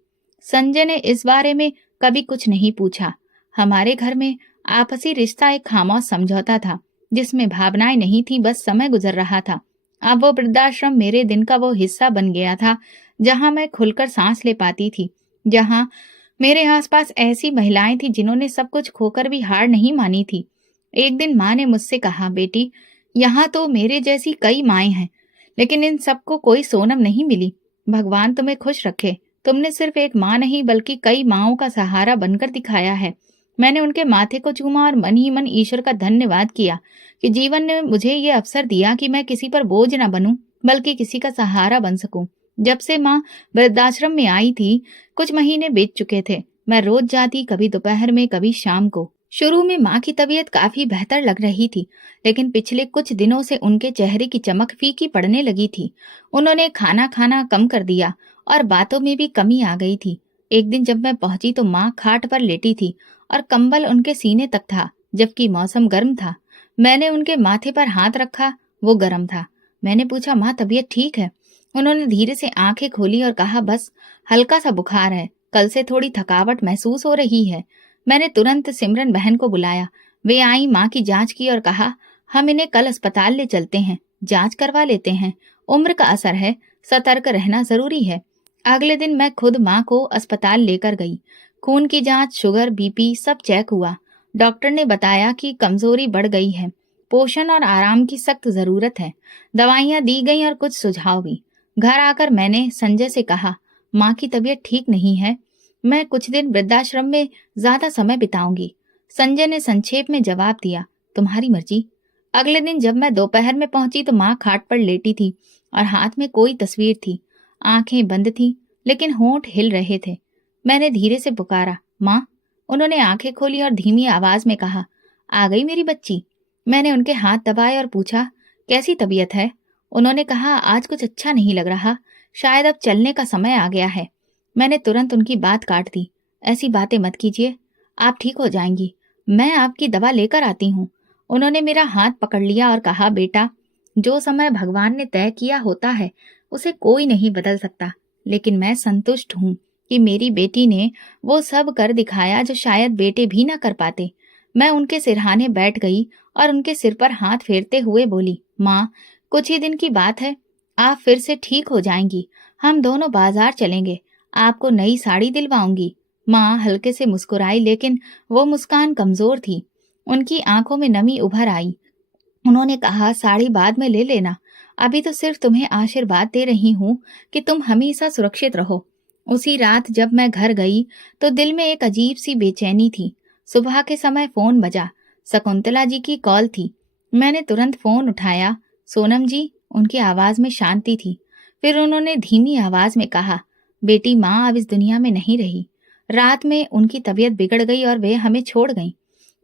संजय ने इस बारे में कभी कुछ नहीं पूछा। हमारे घर में आपसी रिश्ता एक खामोश समझौता था, जिसमें भावनाएं नहीं थी, बस समय गुजर रहा था। अब वो वृद्धाश्रम मेरे दिन का वो हिस्सा बन गया था, जहां मैं खुलकर सांस ले पाती थी, जहां मेरे आसपास ऐसी महिलाएं थी जिन्होंने सब कुछ खोकर भी हार नहीं मानी थी। एक दिन माँ ने मुझसे कहा, बेटी यहाँ तो मेरे जैसी कई माएं हैं, लेकिन इन सबको कोई सोनम नहीं मिली। भगवान तुम्हें खुश रखे, तुमने सिर्फ एक माँ नहीं बल्कि कई माँओं का सहारा बनकर दिखाया है। मैंने उनके माथे को चूमा और मन ही मन ईश्वर का धन्यवाद किया कि जीवन ने मुझे ये अवसर दिया कि मैं किसी पर बोझ न बनूं, बल्कि किसी का सहारा बन सकूं। जब से माँ वृद्धाश्रम में आई थी, कुछ महीने बीत चुके थे। मैं रोज जाती, कभी दोपहर में, कभी शाम को। शुरू में माँ की तबीयत काफी बेहतर लग रही थी, लेकिन पिछले कुछ दिनों से उनके चेहरे की चमक फीकी पड़ने लगी थी। उन्होंने खाना खाना कम कर दिया और बातों में भी कमी आ गई थी। एक दिन जब मैं पहुंची तो माँ खाट पर लेटी थी और कंबल उनके सीने तक था, जबकि मौसम गर्म था। मैंने उनके माथे पर हाथ रखा, वो गर्म था। मैंने पूछा, माँ तबीयत ठीक है? उन्होंने धीरे से आंखें खोली और कहा, बस हल्का सा बुखार है, कल से थोड़ी थकावट महसूस हो रही है। मैंने तुरंत सिमरन बहन को बुलाया। वे आई, माँ की जांच की और कहा, हम इन्हें कल अस्पताल ले चलते हैं, जांच करवा लेते हैं, उम्र का असर है, सतर्क रहना जरूरी है। अगले दिन मैं खुद माँ को अस्पताल लेकर गई। खून की जांच, शुगर, बीपी सब चेक हुआ। डॉक्टर ने बताया कि कमजोरी बढ़ गई है, पोषण और आराम की सख्त जरूरत है। दवाइयाँ दी गई और कुछ सुझाव भी। घर आकर मैंने संजय से कहा, माँ की तबीयत ठीक नहीं है, मैं कुछ दिन वृद्धाश्रम में ज्यादा समय बिताऊंगी। संजय ने संक्षेप में जवाब दिया, तुम्हारी मर्जी। अगले दिन जब मैं दोपहर में पहुंची तो माँ खाट पर लेटी थी और हाथ में कोई तस्वीर थी। आंखें बंद थी, लेकिन होंठ हिल रहे थे। मैंने धीरे से पुकारा, माँ। उन्होंने आंखें खोली और धीमी आवाज में कहा, आ गई मेरी बच्ची। मैंने उनके हाथ दबाए और पूछा, कैसी तबीयत है? उन्होंने कहा, आज कुछ अच्छा नहीं लग रहा, शायद अब चलने का समय आ गया है। मैंने तुरंत उनकी बात काट दी, ऐसी बातें मत कीजिए, आप ठीक हो जाएंगी, मैं आपकी दवा लेकर आती हूँ। उन्होंने मेरा हाथ पकड़ लिया और कहा, बेटा, जो समय भगवान ने तय किया होता है उसे कोई नहीं बदल सकता, लेकिन मैं संतुष्ट हूँ कि मेरी बेटी ने वो सब कर दिखाया जो शायद बेटे भी ना कर पाते। मैं उनके सिरहाने बैठ गई और उनके सिर पर हाथ फेरते हुए बोली, माँ, कुछ ही दिन की बात है, आप फिर से ठीक हो जाएंगी। हम दोनों बाजार चलेंगे, आपको नई साड़ी दिलवाऊंगी। माँ हल्के से मुस्कुराई, लेकिन वो मुस्कान कमजोर थी। उनकी आंखों में नमी उभर आई। उन्होंने कहा, साड़ी बाद में ले लेना, अभी तो सिर्फ तुम्हें आशीर्वाद दे रही हूँ कि तुम हमेशा सुरक्षित रहो। उसी रात जब मैं घर गई तो दिल में एक अजीब सी बेचैनी थी। सुबह के समय फोन बजा। शकुंतला जी की कॉल थी। मैंने तुरंत फोन उठाया। सोनम जी, उनकी आवाज में शांति थी। फिर उन्होंने धीमी आवाज में कहा, बेटी, माँ अब इस दुनिया में नहीं रही। रात में उनकी तबीयत बिगड़ गई और वे हमें छोड़ गईं।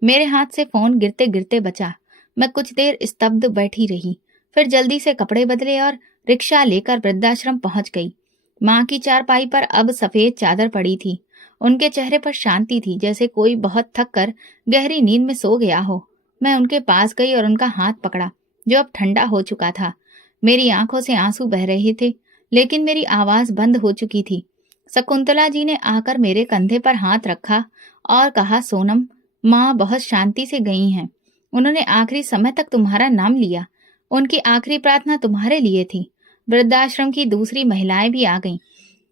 मेरे हाथ से फोन गिरते गिरते बचा। मैं कुछ देर स्तब्ध बैठी रही, फिर जल्दी से कपड़े बदले और रिक्शा लेकर वृद्धाश्रम पहुंच गई। माँ की चारपाई पर अब सफेद चादर पड़ी थी। उनके चेहरे पर शांति थी, जैसे कोई बहुत थक कर गहरी नींद में सो गया हो। मैं उनके पास गई और उनका हाथ पकड़ा, जो अब ठंडा हो चुका था। मेरी आंखों से आंसू बह रहे थे, लेकिन मेरी आवाज बंद हो चुकी थी। शकुंतला जी ने आकर मेरे कंधे पर हाथ रखा और कहा, सोनम, माँ बहुत शांति से गई हैं। उन्होंने आखिरी समय तक तुम्हारा नाम लिया। उनकी आखिरी प्रार्थना तुम्हारे लिए थी। वृद्धाश्रम की दूसरी महिलाएं भी आ गईं।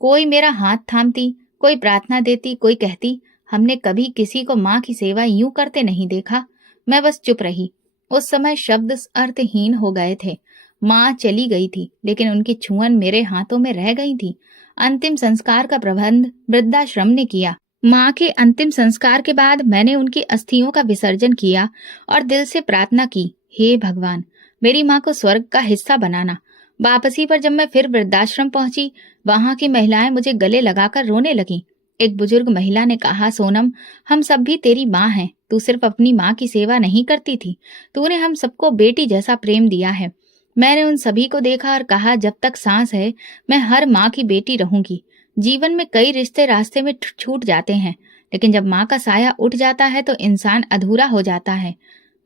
कोई मेरा हाथ थामती, कोई प्रार्थना देती, कोई कहती। हमने कभी किसी को माँ की सेवा यूं करते नहीं देखा। मैं बस चुप रही। उस समय शब्द अर्थहीन हो गए थे। माँ चली गई थी, लेकिन उनकी छुअन मेरे हाथों में रह गई थी। अंतिम संस्कार का प्रबंध वृद्धाश्रम ने किया। माँ के अंतिम संस्कार के बाद मैंने उनकी अस्थियों का विसर्जन किया और दिल से प्रार्थना की, हे भगवान, मेरी माँ को स्वर्ग का हिस्सा बनाना। वापसी पर जब मैं फिर वृद्धाश्रम पहुंची, वहां की महिलाएं मुझे गले लगाकर रोने लगीं। एक बुजुर्ग महिला ने कहा, सोनम, हम सब भी तेरी माँ हैं। तू सिर्फ अपनी माँ की सेवा नहीं करती थी, तूने हम सबको बेटी जैसा प्रेम दिया है। मैंने उन सभी को देखा और कहा, जब तक सांस है मैं हर माँ की बेटी रहूंगी। जीवन में कई रिश्ते रास्ते में छूट जाते हैं, लेकिन जब माँ का साया उठ जाता है तो इंसान अधूरा हो जाता है।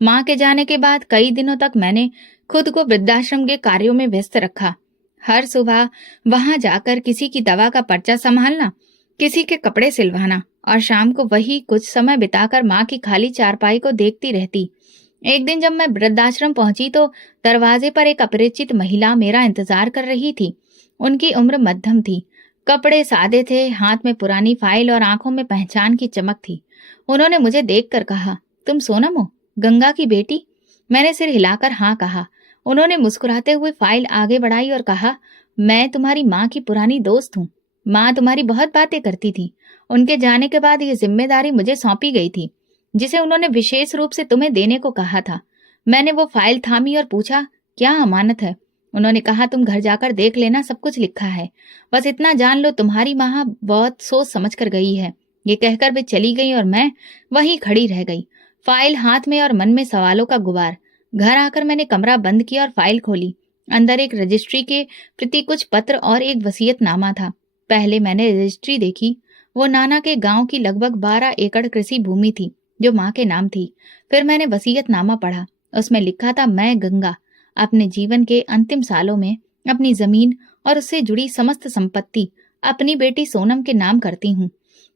माँ के जाने के बाद कई दिनों तक मैंने खुद को वृद्धाश्रम के कार्यों में व्यस्त रखा। हर सुबह वहां जाकर किसी की दवा का पर्चा संभालना, किसी के कपड़े सिलवाना और शाम को वही कुछ समय बिताकर माँ की खाली चारपाई को देखती रहती। एक दिन जब मैं वृद्धाश्रम पहुंची तो दरवाजे पर एक अपरिचित महिला मेरा इंतजार कर रही थी। उनकी उम्र मध्यम थी, कपड़े सादे थे, हाथ में पुरानी फाइल और आंखों में पहचान की चमक थी। उन्होंने मुझे देखकर कहा, तुम सोनम हो, गंगा की बेटी? मैंने सिर हिलाकर हाँ कहा। उन्होंने मुस्कुराते हुए फाइल आगे बढ़ाई और कहा, मैं तुम्हारी माँ की पुरानी दोस्त हूँ। माँ तुम्हारी बहुत बातें करती थी। उनके जाने के बाद ये जिम्मेदारी मुझे सौंपी गई थी, जिसे उन्होंने विशेष रूप से तुम्हें देने को कहा था। मैंने वो फाइल थामी और पूछा, क्या अमानत है? उन्होंने कहा, तुम घर जाकर देख लेना, सब कुछ लिखा है। बस इतना जान लो, तुम्हारी माँ बहुत सोच समझ कर गई है। ये कहकर वे चली गई और मैं वहीं खड़ी रह गई, फाइल हाथ में और मन में सवालों का गुबार। घर आकर मैंने कमरा बंद किया और फाइल खोली। अंदर एक रजिस्ट्री के प्रति कुछ पत्र और एक वसीयतनामा था। पहले मैंने रजिस्ट्री देखी। वो नाना के गांव की लगभग 12 एकड़ कृषि भूमि थी, जो माँ के नाम थी। फिर मैंने वसीयतनामा पढ़ा। उसमें लिखा था, मैं गंगा अपने जीवन के अंतिम सालों में अपनी जमीन और उससे जुड़ी समस्त संपत्ति अपनी बेटी सोनम के नाम करती हूँ।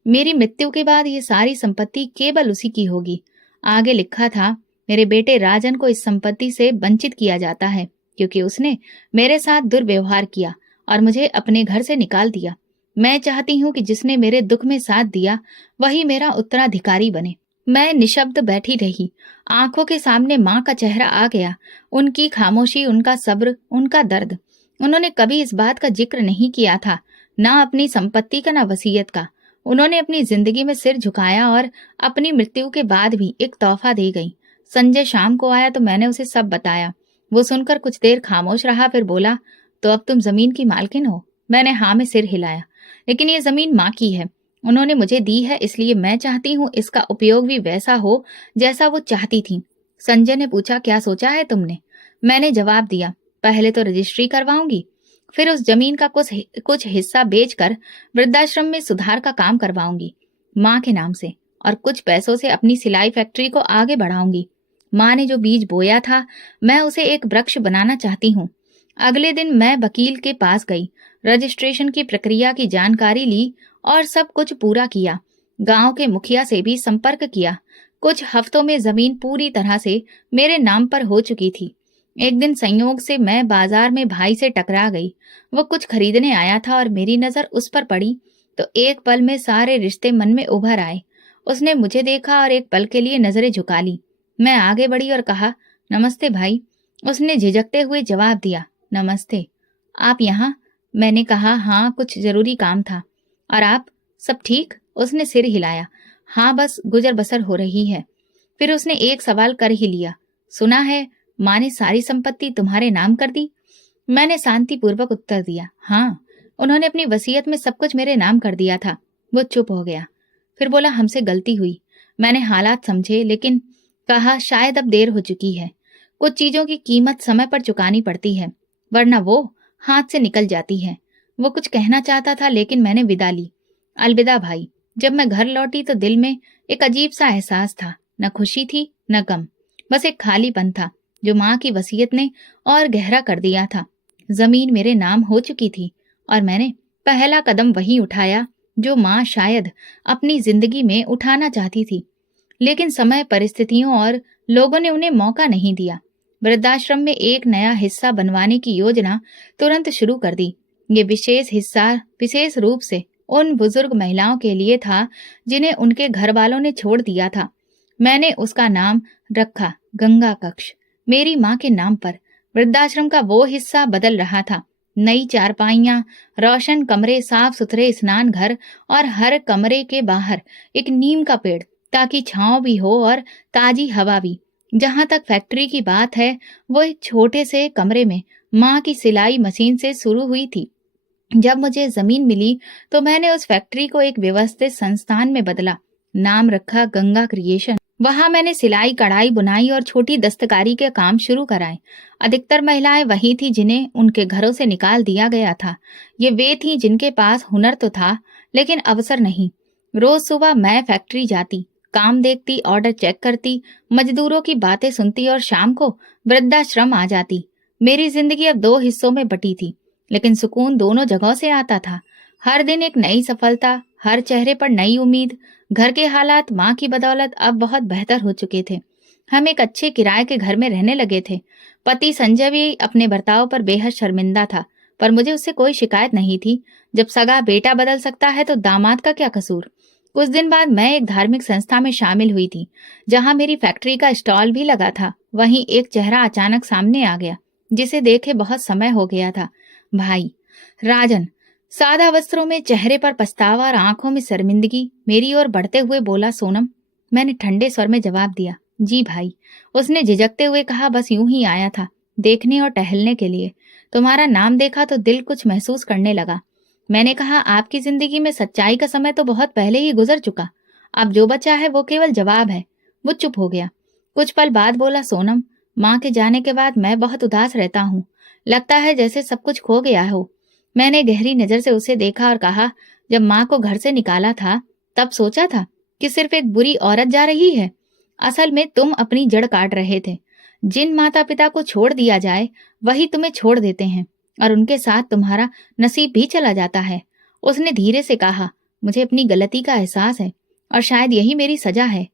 मेरी मृत्यु के बाद ये सारी संपत्ति केवल उसी की होगी। आगे लिखा था, मेरे बेटे राजन को इस संपत्ति से वंचित किया जाता है, क्योंकि उसने मेरे साथ दुर्व्यवहार किया और मुझे अपने घर से निकाल दिया। मैं चाहती हूँ कि जिसने मेरे दुख में साथ दिया वही मेरा उत्तराधिकारी बने। मैं निशब्द बैठी रही। आंखों के सामने माँ का चेहरा आ गया, उनकी खामोशी, उनका सब्र, उनका दर्द। उन्होंने कभी इस बात का जिक्र नहीं किया था, ना अपनी संपत्ति का, ना वसीयत का। उन्होंने अपनी जिंदगी में सिर झुकाया और अपनी मृत्यु के बाद भी एक तोहफा दे गई। संजय शाम को आया तो मैंने उसे सब बताया। वो सुनकर कुछ देर खामोश रहा, फिर बोला, तो अब तुम जमीन की मालकिन हो? मैंने हाँ में सिर हिलाया। लेकिन ये जमीन माँ की है, उन्होंने मुझे दी है, इसलिए मैं चाहती हूँ इसका उपयोग भी वैसा हो जैसा वो चाहती थी। संजय ने पूछा, क्या सोचा है तुमने? मैंने जवाब दिया, पहले तो रजिस्ट्री करवाऊंगी, फिर उस जमीन का कुछ हिस्सा बेचकर वृद्धाश्रम में सुधार का काम करवाऊंगी माँ के नाम से, और कुछ पैसों से अपनी सिलाई फैक्ट्री को आगे बढ़ाऊंगी। माँ ने जो बीज बोया था, मैं उसे एक वृक्ष बनाना चाहती हूँ। अगले दिन मैं वकील के पास गई, रजिस्ट्रेशन की प्रक्रिया की जानकारी ली और सब कुछ पूरा किया। गांव के मुखिया से भी संपर्क किया। कुछ हफ्तों में जमीन पूरी तरह से मेरे नाम पर हो चुकी थी। एक दिन संयोग से मैं बाजार में भाई से टकरा गई। वो कुछ खरीदने आया था और मेरी नजर उस पर पड़ी। तो एक पल में सारे रिश्ते मन में उभर आए। उसने मुझे देखा और एक पल के लिए नजरें झुका ली। मैं आगे बढ़ी और कहा, नमस्ते भाई। उसने झिझकते हुए जवाब दिया, नमस्ते। आप यहाँ? मैंने कहा, हाँ, कुछ जरूरी काम था। और आप? सब ठीक? उसने सिर हिलाया। हाँ, बस गुजर बसर हो रही है। फिर उसने एक सवाल कर ही लिया, सुना है माँ ने सारी संपत्ति तुम्हारे नाम कर दी? मैंने शांतिपूर्वक उत्तर दिया, हाँ, उन्होंने अपनी वसीयत में सब कुछ मेरे नाम कर दिया था। वो चुप हो गया। फिर बोला, हमसे गलती हुई। मैंने हालात समझे, लेकिन कहा, शायद अब देर हो चुकी है। कुछ चीजों की कीमत समय पर चुकानी पड़ती है, वरना वो हाथ से निकल जाती है। वो कुछ कहना चाहता था, लेकिन मैंने विदा ली। अलविदा भाई। जब मैं घर लौटी तो दिल में एक अजीब सा एहसास था। न खुशी थी, न गम, बस एक खालीपन था जो माँ की वसीयत ने और गहरा कर दिया था। जमीन मेरे नाम हो चुकी थी और मैंने पहला कदम वही उठाया जो माँ शायद अपनी जिंदगी में उठाना चाहती थी, लेकिन समय, परिस्थितियों और लोगों ने उन्हें मौका नहीं दिया। वृद्धाश्रम में एक नया हिस्सा बनवाने की योजना तुरंत शुरू कर दी। ये विशेष हिस्सा विशेष रूप से उन बुजुर्ग महिलाओं के लिए था जिन्हें उनके घर वालों ने छोड़ दिया था। मैंने उसका नाम रखा गंगा कक्ष, मेरी माँ के नाम पर। वृद्धाश्रम का वो हिस्सा बदल रहा था। नई चारपाइयां, रोशन कमरे, साफ सुथरे स्नान घर और हर कमरे के बाहर एक नीम का पेड़, ताकि छांव भी हो और ताजी हवा भी। जहां तक फैक्ट्री की बात है, वो एक छोटे से कमरे में माँ की सिलाई मशीन से शुरू हुई थी। जब मुझे जमीन मिली तो मैंने उस फैक्ट्री को एक व्यवस्थित संस्थान में बदला। नाम रखा गंगा क्रिएशन। वहां मैंने सिलाई, कढ़ाई, बुनाई और छोटी दस्तकारी के काम शुरू कराए। अधिकतर महिलाएं वही थी जिन्हें उनके घरों से निकाल दिया गया था। ये वे थी जिनके पास हुनर तो था, लेकिन अवसर नहीं। रोज सुबह मैं फैक्ट्री जाती, काम देखती, ऑर्डर चेक करती, मजदूरों की बातें सुनती और शाम को वृद्धाश्रम आ जाती। मेरी जिंदगी अब दो हिस्सों में बटी थी, लेकिन सुकून दोनों जगहों से आता था। हर दिन एक नई सफलता, हर चेहरे पर नई उम्मीद। घर के हालात माँ की बदौलत अब बहुत बेहतर हो चुके थे। हम एक अच्छे किराए के घर में रहने लगे थे। पति संजय भी अपने बर्ताव पर बेहद शर्मिंदा था, पर मुझे उससे कोई शिकायत नहीं थी। जब सगा बेटा बदल सकता है तो दामाद का क्या कसूर। कुछ दिन बाद मैं एक धार्मिक संस्था में शामिल हुई थी, जहाँ मेरी फैक्ट्री का स्टॉल भी लगा था। वहीं एक चेहरा अचानक सामने आ गया, जिसे देखे बहुत समय हो गया था। भाई राजन, सादा वस्त्रों में, चेहरे पर पछतावा और आंखों में शर्मिंदगी, मेरी ओर बढ़ते हुए बोला, सोनम। मैंने ठंडे स्वर में जवाब दिया, जी भाई। उसने झिझकते हुए कहा, बस यूं ही आया था, देखने और टहलने के लिए। तुम्हारा नाम देखा तो दिल कुछ महसूस करने लगा। मैंने कहा, आपकी जिंदगी में सच्चाई का समय तो बहुत पहले ही गुजर चुका। अब जो बचा है वो केवल जवाब है। वो चुप हो गया। कुछ पल बाद बोला, सोनम, माँ के जाने के बाद मैं बहुत उदास रहता हूँ। लगता है जैसे सब कुछ खो गया हो। मैंने गहरी नजर से उसे देखा और कहा, जब माँ को घर से निकाला था तब सोचा था कि सिर्फ एक बुरी औरत जा रही है। असल में तुम अपनी जड़ काट रहे थे। जिन माता पिता को छोड़ दिया जाए वही तुम्हें छोड़ देते हैं, और उनके साथ तुम्हारा नसीब भी चला जाता है। उसने धीरे से कहा, मुझे अपनी गलती का एहसास है और शायद यही मेरी सजा है।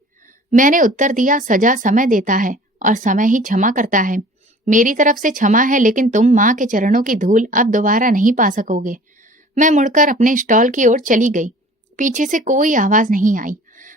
मैंने उत्तर दिया, सजा समय देता है और समय ही क्षमा करता है। मेरी तरफ से क्षमा है, लेकिन तुम माँ के चरणों की धूल अब दोबारा नहीं पा सकोगे। मैं मुड़कर अपने स्टॉल की ओर चली गई। पीछे से कोई आवाज नहीं आई।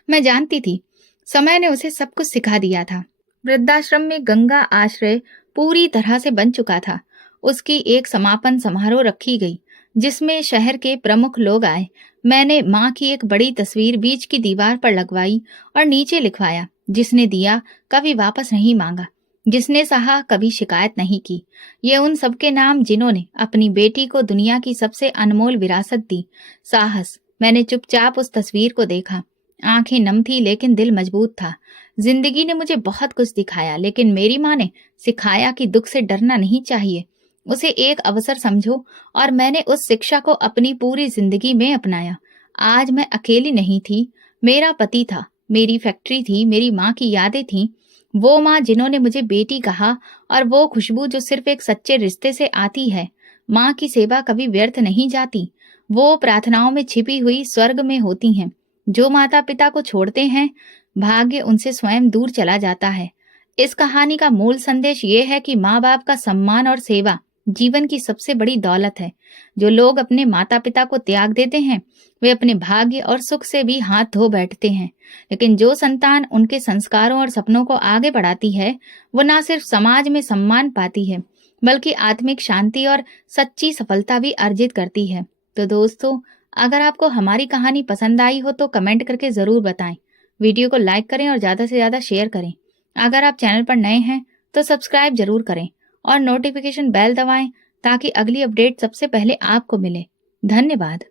मैं जानती थी समय ने उसे सब कुछ सिखा दिया था। वृद्धाश्रम में गंगा आश्रय पूरी तरह से बन चुका था। उसकी एक समापन समारोह रखी गई, जिसमें शहर के प्रमुख लोग आए। मैंने माँ की एक बड़ी तस्वीर बीच की दीवार पर लगवाई और नीचे लिखवाया, जिसने दिया कभी वापस नहीं मांगा, जिसने सहा कभी शिकायत नहीं की। ये उन सबके नाम जिन्होंने अपनी बेटी को दुनिया की सबसे अनमोल विरासत दी, साहस। मैंने चुपचाप उस तस्वीर को देखा। आंखें नम थी, लेकिन दिल मजबूत था। जिंदगी ने मुझे बहुत कुछ दिखाया, लेकिन मेरी माँ ने सिखाया कि दुख से डरना नहीं चाहिए, उसे एक अवसर समझो। और मैंने उस शिक्षा को अपनी पूरी जिंदगी में अपनाया। आज मैं अकेली नहीं थी। मेरा पति था, मेरी फैक्ट्री थी, मेरी माँ की यादें थीं। वो माँ जिन्होंने मुझे बेटी कहा, और वो खुशबू जो सिर्फ एक सच्चे रिश्ते से आती है। माँ की सेवा कभी व्यर्थ नहीं जाती। वो प्रार्थनाओं में छिपी हुई स्वर्ग में होती हैं। जो माता पिता को छोड़ते हैं, भाग्य उनसे स्वयं दूर चला जाता है। इस कहानी का मूल संदेश ये है कि माँ बाप का सम्मान और सेवा जीवन की सबसे बड़ी दौलत है। जो लोग अपने माता-पिता को त्याग देते हैं, वे अपने भाग्य और सुख से भी हाथ धो बैठते हैं। लेकिन जो संतान उनके संस्कारों और सपनों को आगे बढ़ाती है, वो ना सिर्फ समाज में सम्मान पाती है, बल्कि आत्मिक शांति और सच्ची सफलता भी अर्जित करती है। तो दोस्तों, अगर आपको हमारी कहानी पसंद आई हो तो कमेंट करके ज़रूर बताएं। वीडियो को लाइक करें और ज़्यादा से ज़्यादा शेयर करें। अगर आप चैनल पर नए हैं तो सब्सक्राइब जरूर करें और नोटिफिकेशन बेल दबाएं ताकि अगली अपडेट सबसे पहले आपको मिले। धन्यवाद।